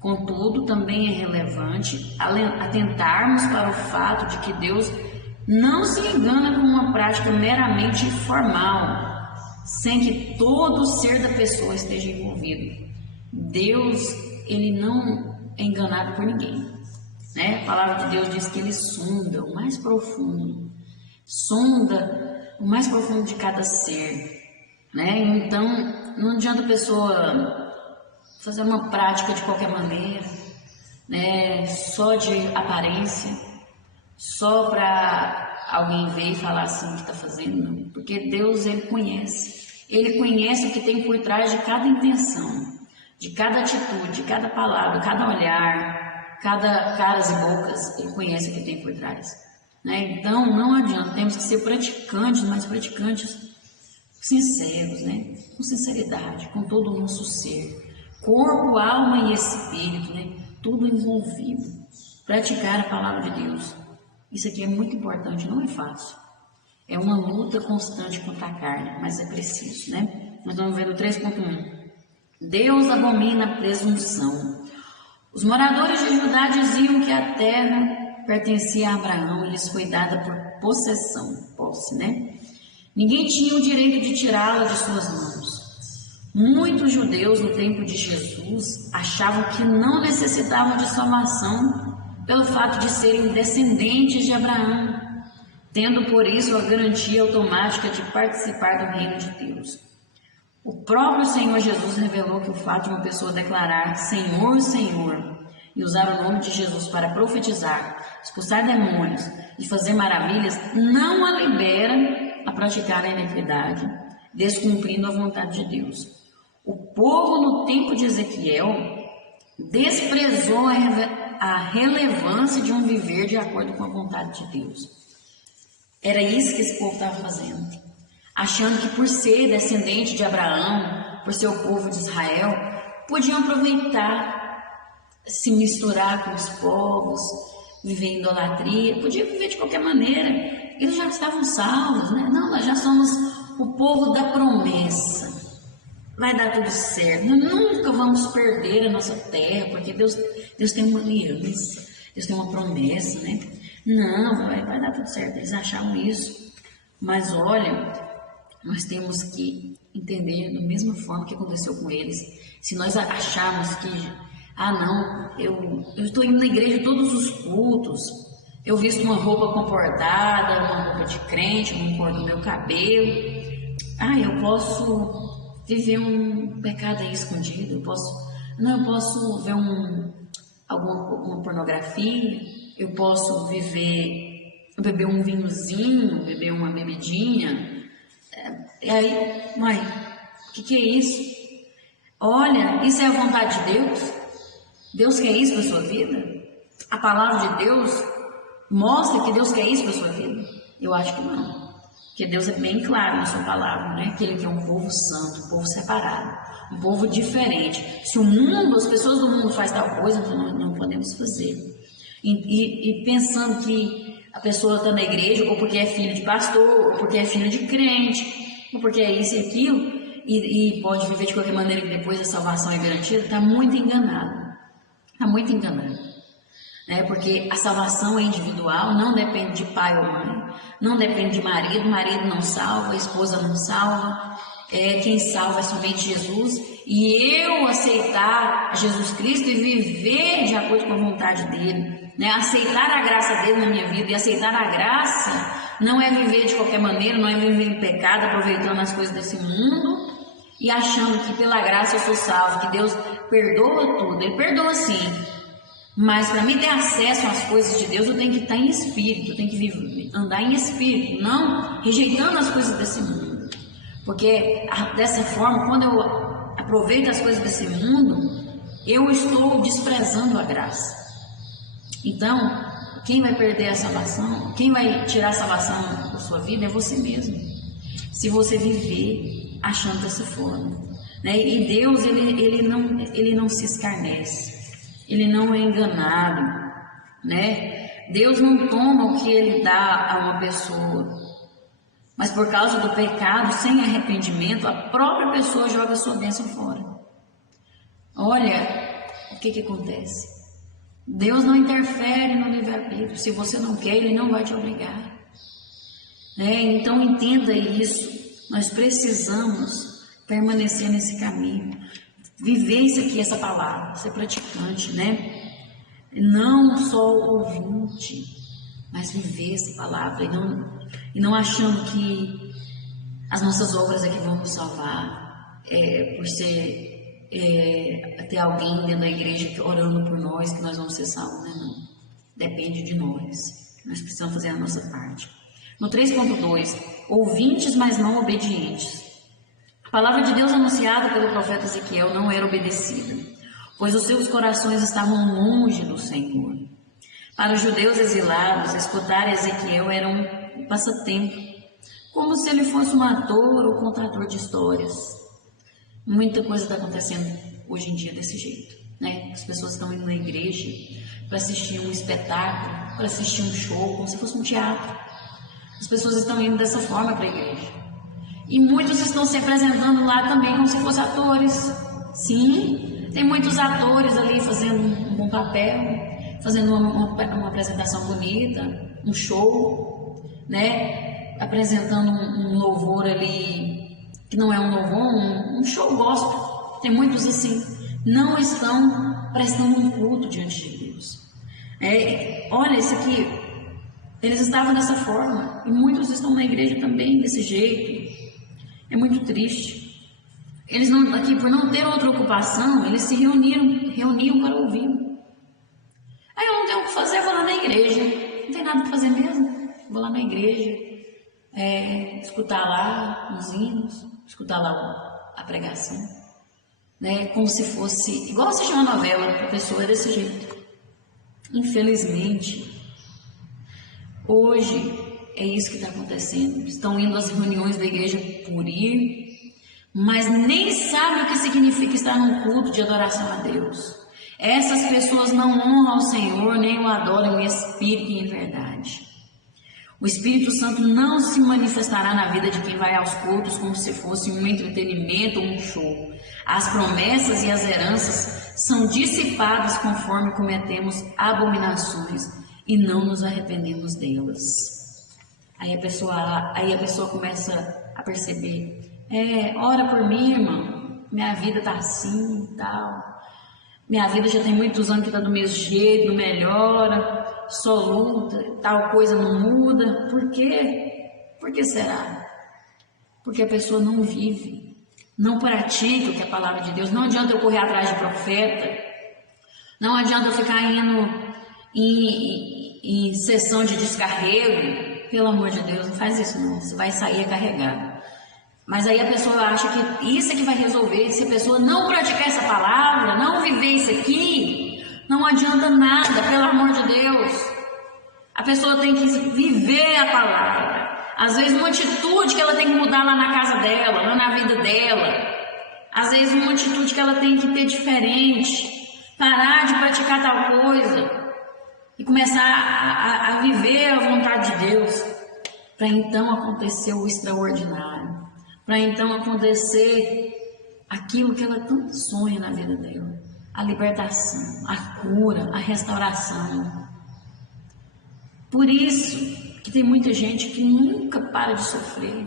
Contudo, também é relevante atentarmos para o fato de que Deus não se engana com uma prática meramente formal, sem que todo o ser da pessoa esteja envolvido. Deus, ele não é enganado por ninguém, né? A palavra de Deus diz que ele sonda o mais profundo, de cada ser, né? Então, não adianta a pessoa fazer uma prática de qualquer maneira, né? Só de aparência, só para alguém ver e falar assim o que está fazendo, não. Porque Deus, ele conhece o que tem por trás de cada intenção, de cada atitude, de cada palavra, cada olhar, cada caras e bocas. Ele conhece o que tem por trás, né? Então não adianta, temos que ser praticantes, mas praticantes sinceros, né? Com sinceridade, com todo o nosso ser, corpo, alma e espírito, né? Tudo envolvido. Praticar a palavra de Deus. Isso aqui é muito importante, não é fácil. É uma luta constante contra a carne, mas é preciso, né? Nós vamos ver no 3.1. Deus abomina a presunção. Os moradores de Judá diziam que a terra pertencia a Abraão e lhes foi dada por posse, né? Ninguém tinha o direito de tirá-la de suas mãos. Muitos judeus no tempo de Jesus achavam que não necessitavam de salvação pelo fato de serem descendentes de Abraão, tendo por isso a garantia automática de participar do reino de Deus. O próprio Senhor Jesus revelou que o fato de uma pessoa declarar Senhor, Senhor, e usar o nome de Jesus para profetizar, expulsar demônios e fazer maravilhas, não a libera a praticar a iniquidade, descumprindo a vontade de Deus. O povo no tempo de Ezequiel desprezou a relevância de um viver de acordo com a vontade de Deus. Era isso que esse povo estava fazendo, achando que por ser descendente de Abraão, por ser o povo de Israel, podiam aproveitar, se misturar com os povos, viver em idolatria, podiam viver de qualquer maneira. Eles já estavam salvos, né? Não, nós já somos o povo da promessa. vai dar tudo certo, nós nunca vamos perder a nossa terra, porque Deus tem uma aliança, Deus tem uma promessa, né? Não, vai dar tudo certo, eles achavam isso. Mas olha, nós temos que entender da mesma forma que aconteceu com eles. Se nós acharmos que, não, eu estou indo na igreja todos os cultos, eu visto uma roupa comportada, uma roupa de crente, eu não corto o meu cabelo, eu posso viver um pecado aí escondido, eu posso ver alguma pornografia, eu posso beber um vinhozinho, beber uma bebidinha. E aí, mãe, o que é isso? Olha, isso é a vontade de Deus? Deus quer isso para a sua vida? A palavra de Deus mostra que Deus quer isso para a sua vida? Eu acho que não. Porque Deus é bem claro na sua palavra, né? Que Ele quer um povo santo, um povo separado, um povo diferente. Se as pessoas do mundo fazem tal coisa, então nós não podemos fazer. E pensando que a pessoa está na igreja, ou porque é filho de pastor, ou porque é filho de crente, ou porque é isso e aquilo, e pode viver de qualquer maneira que depois a salvação é garantida, está muito enganado. Está muito enganado. Porque a salvação é individual, não depende de pai ou mãe, não depende de marido não salva, a esposa não salva, quem salva é somente Jesus, e eu aceitar Jesus Cristo e viver de acordo com a vontade dele, aceitar a graça dele na minha vida, e aceitar a graça não é viver de qualquer maneira, não é viver em pecado, aproveitando as coisas desse mundo e achando que pela graça eu sou salvo, que Deus perdoa tudo. Ele perdoa sim, mas para mim ter acesso às coisas de Deus eu tenho que estar em espírito, eu tenho que andar em espírito, não rejeitando as coisas desse mundo, porque dessa forma, quando eu aproveito as coisas desse mundo, eu estou desprezando a graça. Então, quem vai perder a salvação, quem vai tirar a salvação da sua vida é você mesmo, se você viver achando dessa forma, E Deus, ele não se escarnece, Ele não é enganado, Deus não toma o que Ele dá a uma pessoa, mas por causa do pecado, sem arrependimento, a própria pessoa joga a sua bênção fora. Olha, o que acontece? Deus não interfere no livre-arbítrio. Se você não quer, Ele não vai te obrigar. Então entenda isso. Nós precisamos permanecer nesse caminho. Viver isso aqui, essa palavra, ser praticante, Não só ouvinte, mas viver essa palavra e não achando que as nossas obras é que vão nos salvar, por ter alguém dentro da igreja orando por nós, que nós vamos ser salvos, Não. Depende de nós. Nós precisamos fazer a nossa parte. No 3.2, ouvintes, mas não obedientes. A palavra de Deus anunciada pelo profeta Ezequiel não era obedecida, pois os seus corações estavam longe do Senhor. Para os judeus exilados, escutar Ezequiel era um passatempo, como se ele fosse um ator ou contador de histórias. Muita coisa está acontecendo hoje em dia desse jeito, As pessoas estão indo na igreja para assistir um espetáculo, para assistir um show, como se fosse um teatro. As pessoas estão indo dessa forma para a igreja. E muitos estão se apresentando lá também como se fossem atores. Sim, tem muitos atores ali fazendo um bom papel, fazendo uma apresentação bonita, um show, apresentando um louvor ali, que não é um louvor, um show gospel. Tem muitos assim, não estão prestando um culto diante de Deus. Olha, isso aqui, eles estavam dessa forma, e muitos estão na igreja também desse jeito. É muito triste. Eles não, aqui, por não ter outra ocupação, eles se reuniam para ouvir. Aí eu não tenho o que fazer, vou lá na igreja. Não tem nada para fazer mesmo. Vou lá na igreja, escutar lá os hinos, escutar lá a pregação, Como se fosse igual assistir uma novela, para a pessoa é desse jeito. Infelizmente, hoje é isso que está acontecendo. Estão indo às reuniões da igreja por ir, mas nem sabem o que significa estar num culto de adoração a Deus. Essas pessoas não honram ao Senhor, nem o adoram em espírito e em verdade. O Espírito Santo não se manifestará na vida de quem vai aos cultos como se fosse um entretenimento ou um show. As promessas e as heranças são dissipadas conforme cometemos abominações e não nos arrependemos delas. Aí a pessoa começa a perceber, ora por mim, irmão, minha vida tá assim e tal. Minha vida já tem muitos anos que tá do mesmo jeito, não melhora, só luta, tal coisa não muda. Por quê? Por que será? Porque a pessoa não vive, não pratica o que é a palavra de Deus. Não adianta eu correr atrás de profeta, não adianta eu ficar indo em sessão de descarrego. Pelo amor de Deus, não faz isso não, você vai sair carregado. Mas aí a pessoa acha que isso é que vai resolver. Se a pessoa não praticar essa palavra, não viver isso aqui, não adianta nada, pelo amor de Deus. A pessoa tem que viver a palavra. Às vezes uma atitude que ela tem que mudar lá na casa dela, lá na vida dela. Às vezes uma atitude que ela tem que ter diferente. Parar de praticar tal coisa e começar a viver a vontade de Deus. Para então acontecer o extraordinário. Para então acontecer aquilo que ela tanto sonha na vida dela. A libertação, a cura, a restauração. Por isso que tem muita gente que nunca para de sofrer.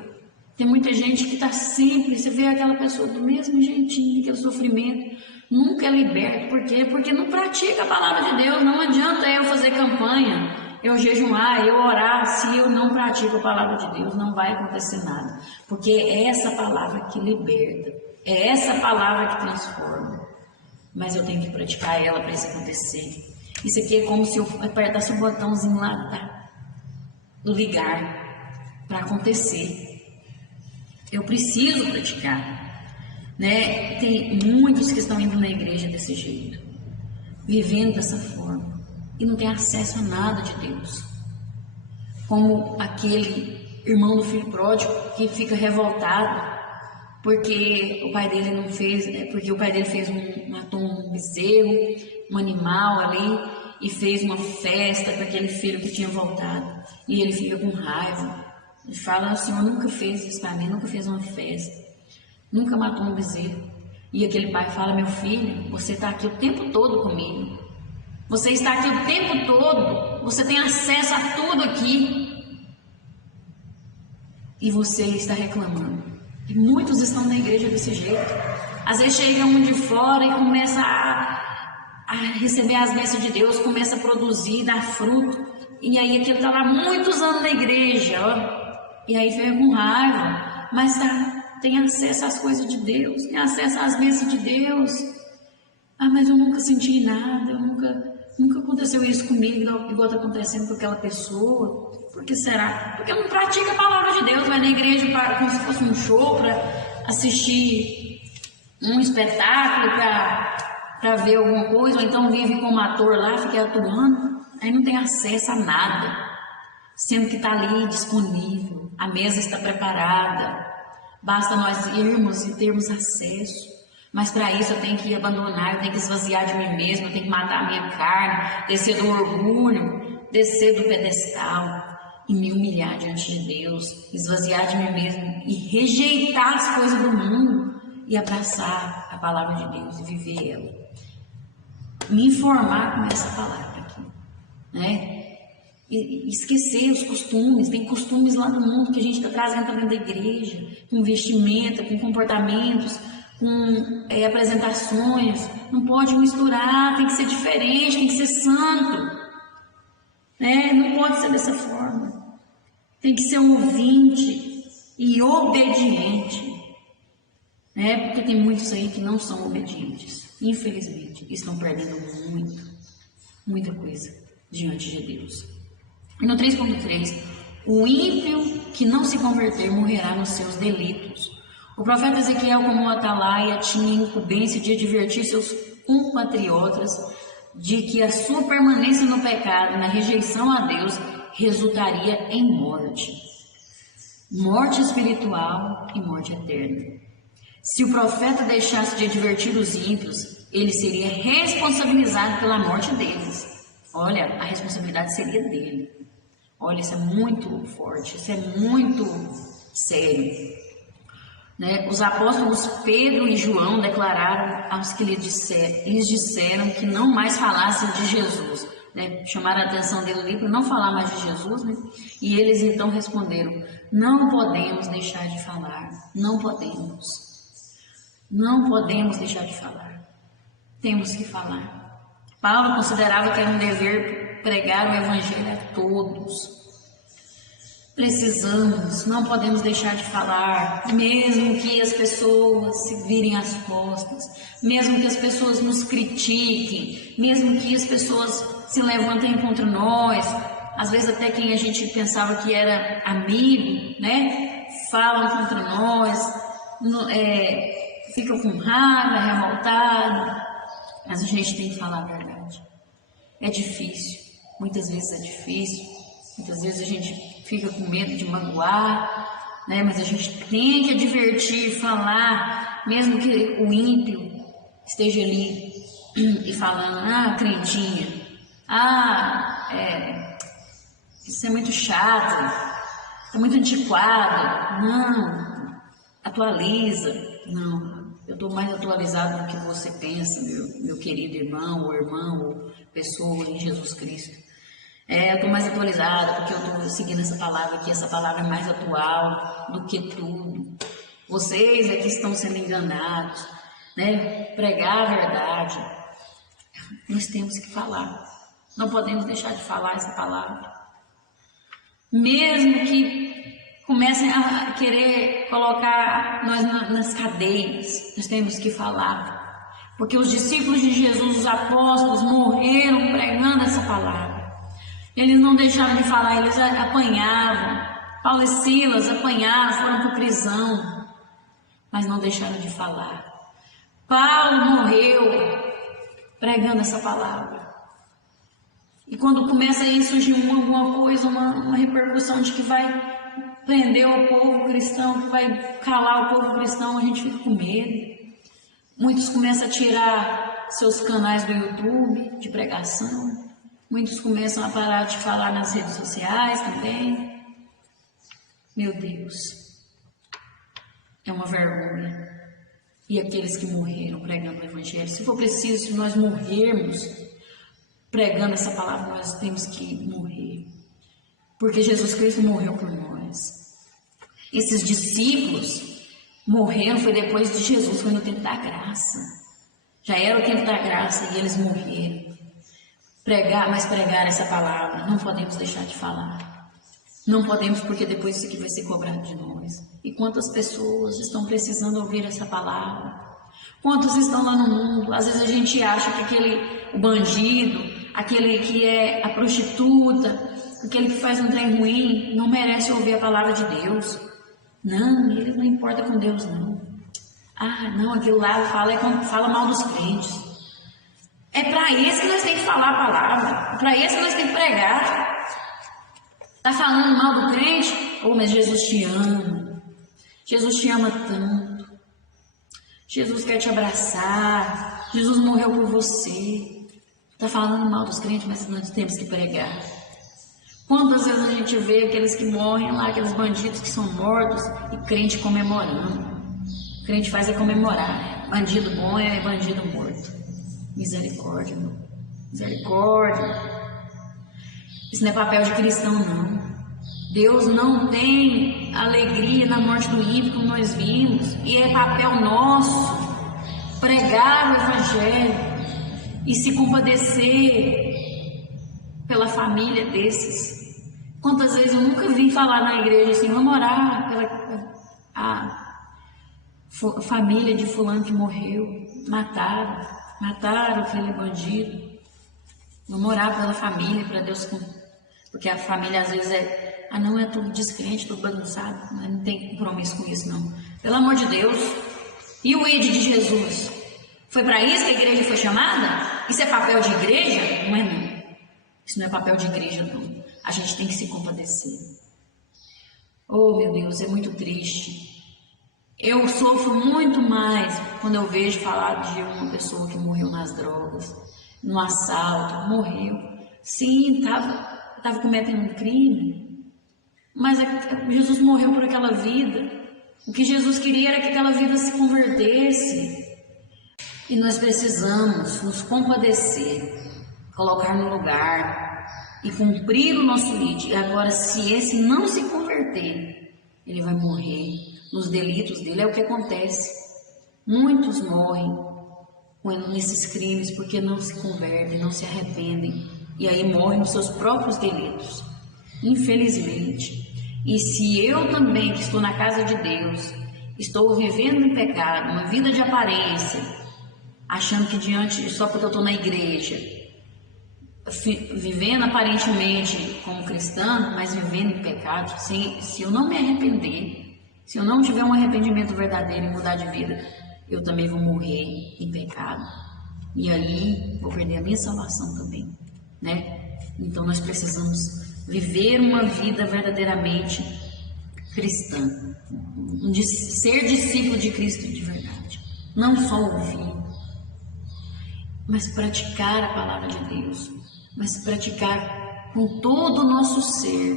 Tem muita gente que está sempre, você vê aquela pessoa do mesmo jeitinho, aquele sofrimento, nunca é liberto. Por quê? Porque não pratica a palavra de Deus. Não adianta eu fazer campanha, eu jejuar, eu orar, se eu não pratico a palavra de Deus, não vai acontecer nada. Porque é essa palavra que liberta, é essa palavra que transforma. Mas eu tenho que praticar ela para isso acontecer. Isso aqui é como se eu apertasse o botãozinho lá do ligar para acontecer. Eu preciso praticar, né? Tem muitos que estão indo na igreja desse jeito, vivendo dessa forma, e não tem acesso a nada de Deus. Como aquele irmão do filho pródigo que fica revoltado porque o pai dele não fez, porque o pai dele matou um bezerro, um animal ali, e fez uma festa para aquele filho que tinha voltado. E ele fica com raiva. Ele fala: o Senhor nunca fez isso para mim, nunca fez uma festa, nunca matou um bezerro. E aquele pai fala: meu filho, você está aqui o tempo todo comigo. Você está aqui o tempo todo, você tem acesso a tudo aqui. E você está reclamando. E muitos estão na igreja desse jeito. Às vezes chega um de fora e começa a receber as bênçãos de Deus, começa a produzir, dar fruto. E aí aquele está lá muitos anos na igreja, ó. E aí fica com raiva, mas tem acesso às coisas de Deus, tem acesso às bênçãos de Deus. Ah, mas eu nunca senti nada, nunca aconteceu isso comigo, igual está acontecendo com aquela pessoa. Por que será? Porque não pratica a palavra de Deus, vai na igreja como se fosse um show, para assistir um espetáculo, para ver alguma coisa, ou então vive como ator lá, fica atuando, aí não tem acesso a nada, sendo que está ali disponível, a mesa está preparada, basta nós irmos e termos acesso. Mas para isso eu tenho que abandonar, eu tenho que esvaziar de mim mesmo, eu tenho que matar a minha carne, descer do orgulho, descer do pedestal e me humilhar diante de Deus, esvaziar de mim mesmo e rejeitar as coisas do mundo e abraçar a palavra de Deus e viver ela. Me informar com essa palavra aqui, né? E esquecer os costumes. Tem costumes lá no mundo que a gente está trazendo para dentro da igreja, com vestimenta, com comportamentos, com apresentações. Não pode misturar, tem que ser diferente, tem que ser santo, né? Não pode ser dessa forma. Tem que ser um ouvinte e obediente, né? Porque tem muitos aí que não são obedientes, infelizmente, e estão perdendo muita coisa diante de Deus. E no 3.3, o ímpio que não se converter morrerá nos seus delitos. O profeta Ezequiel, como atalaia, tinha incumbência de advertir seus compatriotas de que a sua permanência no pecado, na rejeição a Deus, resultaria em morte. Morte espiritual e morte eterna. Se o profeta deixasse de advertir os ímpios, ele seria responsabilizado pela morte deles. Olha, a responsabilidade seria dele. Olha, isso é muito forte, isso é muito sério. Né? Os apóstolos Pedro e João declararam aos que lhes disseram que não mais falassem de Jesus. Né? Chamaram a atenção dele ali para não falar mais de Jesus. Né? E eles então responderam: não podemos deixar de falar, não podemos. Não podemos deixar de falar. Temos que falar. Paulo considerava que era um dever pregar o evangelho a todos. Precisamos, não podemos deixar de falar, mesmo que as pessoas se virem as costas, mesmo que as pessoas nos critiquem, mesmo que as pessoas se levantem contra nós, às vezes até quem a gente pensava que era amigo, né? Falam contra nós, ficam com raiva, revoltado, mas a gente tem que falar a verdade. É difícil, muitas vezes é difícil, muitas vezes a gente fica com medo de magoar, né? Mas a gente tem que advertir, falar, mesmo que o ímpio esteja ali e falando: crentinha, isso é muito chato, é muito antiquado. Não, atualiza. Não, eu estou mais atualizado do que você pensa, meu querido irmão ou pessoa em Jesus Cristo. Eu estou mais atualizada porque eu estou seguindo essa palavra aqui. Essa palavra é mais atual do que tudo. Vocês é que estão sendo enganados, né? Pregar a verdade. Nós temos que falar. Não podemos deixar de falar essa palavra. Mesmo que comecem a querer colocar nós nas cadeias, nós temos que falar. Porque os discípulos de Jesus, os apóstolos, morreram pregando essa palavra. Eles não deixaram de falar, eles apanhavam. Paulo e Silas apanharam, foram para a prisão, mas não deixaram de falar. Paulo morreu pregando essa palavra. E quando começa a surgir alguma coisa, uma repercussão de que vai prender o povo cristão, que vai calar o povo cristão, a gente fica com medo. Muitos começam a tirar seus canais do YouTube de pregação. Muitos começam a parar de falar nas redes sociais também. Meu Deus, é uma vergonha. E aqueles que morreram pregando o evangelho, se for preciso, se nós morrermos pregando essa palavra, nós temos que morrer. Porque Jesus Cristo morreu por nós. Esses discípulos morreram, foi depois de Jesus, foi no tempo da graça. Já era o tempo da graça e eles morreram. Pregar essa palavra, não podemos deixar de falar. Não podemos, porque depois isso aqui vai ser cobrado de nós. E quantas pessoas estão precisando ouvir essa palavra? Quantos estão lá no mundo? Às vezes a gente acha que o bandido, aquele que é a prostituta, aquele que faz um trem ruim, não merece ouvir a palavra de Deus. Não, ele não importa com Deus, não. Não, aquilo lá fala mal dos crentes. É para esse que nós temos que falar a palavra. É para esse que nós temos que pregar. Está falando mal do crente? Mas Jesus te ama. Jesus te ama tanto. Jesus quer te abraçar. Jesus morreu por você. Está falando mal dos crentes, mas nós temos que pregar. Quantas vezes a gente vê aqueles que morrem lá, aqueles bandidos que são mortos, e crente comemorando. O crente faz comemorar. Bandido bom é bandido morto. Misericórdia, irmão. Misericórdia. Isso não é papel de cristão, não. Deus não tem alegria na morte do ímpio, como nós vimos. E é papel nosso pregar o evangelho e se compadecer pela família desses. Quantas vezes eu nunca vi falar na igreja assim: vamos orar pela família de fulano que morreu, mataram aquele bandido. Vamos orar pela família, para Deus, porque a família às vezes não é tudo descrente, tudo bagunçado, não tem compromisso com isso não. Pelo amor de Deus. E o ID de Jesus? Foi para isso que a igreja foi chamada? Isso é papel de igreja? Não é não. Isso não é papel de igreja não. A gente tem que se compadecer. Oh meu Deus, é muito triste. Eu sofro muito mais quando eu vejo falar de uma pessoa que morreu nas drogas, no assalto, morreu. Sim, estava cometendo um crime, mas Jesus morreu por aquela vida. O que Jesus queria era que aquela vida se convertesse. E nós precisamos nos compadecer, colocar no lugar e cumprir o nosso id. E agora, se esse não se converter, ele vai morrer nos delitos dele. É o que acontece. Muitos morrem nesses crimes porque não se convertem, não se arrependem. E aí morrem nos seus próprios delitos. Infelizmente. E se eu também, que estou na casa de Deus, estou vivendo em pecado, uma vida de aparência, achando que só porque eu estou na igreja, vivendo aparentemente como cristã, mas vivendo em pecado, se eu não me arrepender, se eu não tiver um arrependimento verdadeiro e mudar de vida, eu também vou morrer em pecado. E aí vou perder a minha salvação também, né? Então nós precisamos viver uma vida verdadeiramente cristã, ser discípulo de Cristo de verdade, não só ouvir, mas praticar a palavra de Deus, mas praticar com todo o nosso ser,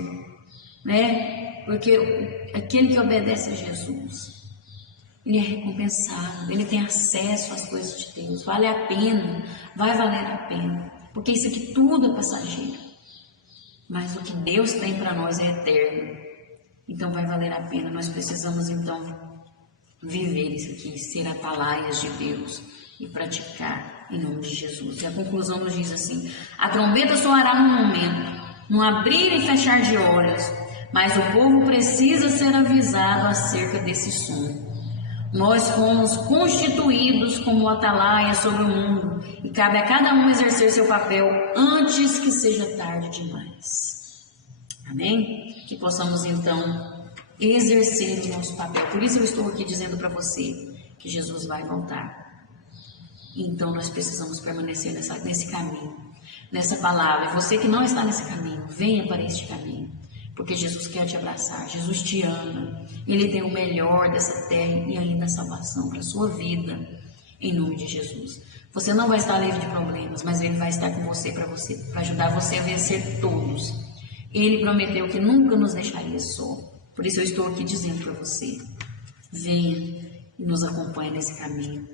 né? Porque aquele que obedece a Jesus, ele é recompensado, ele tem acesso às coisas de Deus, vale a pena, vai valer a pena, porque isso aqui tudo é passageiro, mas o que Deus tem para nós é eterno, então vai valer a pena. Nós precisamos então viver isso aqui, ser atalaias de Deus e praticar em nome de Jesus. E a conclusão nos diz assim: a trombeta soará num momento, num abrir e fechar de olhos, mas o povo precisa ser avisado acerca desse som. Nós fomos constituídos como atalaia sobre o mundo e cabe a cada um exercer seu papel antes que seja tarde demais. Amém? Que possamos então exercer o nosso papel. Por isso eu estou aqui dizendo para você que Jesus vai voltar. Então nós precisamos permanecer nesse caminho, nessa palavra. E você que não está nesse caminho, venha para este caminho, porque Jesus quer te abraçar, Jesus te ama, Ele tem o melhor dessa terra e ainda a salvação para a sua vida, em nome de Jesus. Você não vai estar livre de problemas, mas Ele vai estar com você para ajudar você a vencer todos. Ele prometeu que nunca nos deixaria só. Por isso eu estou aqui dizendo para você, venha e nos acompanhe nesse caminho.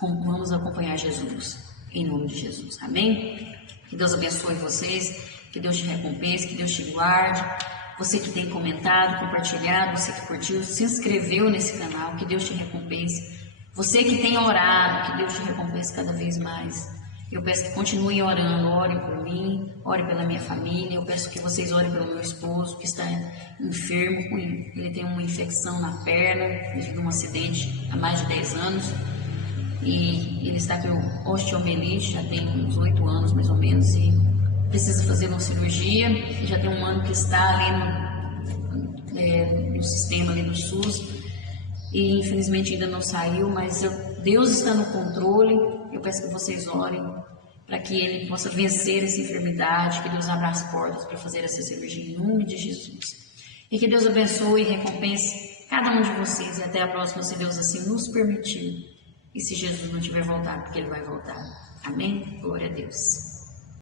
Vamos acompanhar Jesus, em nome de Jesus. Amém? Que Deus abençoe vocês, que Deus te recompense, que Deus te guarde. Você que tem comentado, compartilhado, você que curtiu, se inscreveu nesse canal, que Deus te recompense. Você que tem orado, que Deus te recompense cada vez mais. Eu peço que continuem orando, orem por mim, orem pela minha família. Eu peço que vocês orem pelo meu esposo, que está enfermo, ele tem uma infecção na perna, devido a um acidente há mais de 10 anos. E ele está com osteomielite, já tem uns 8 anos mais ou menos, e precisa fazer uma cirurgia. Já tem um ano que está ali no sistema ali do SUS, e infelizmente ainda não saiu, mas Deus está no controle. Eu peço que vocês orem para que ele possa vencer essa enfermidade, que Deus abra as portas para fazer essa cirurgia em nome de Jesus. E que Deus abençoe e recompense cada um de vocês, e até a próxima, se Deus assim nos permitir. E se Jesus não tiver voltado, porque Ele vai voltar. Amém? Glória a Deus.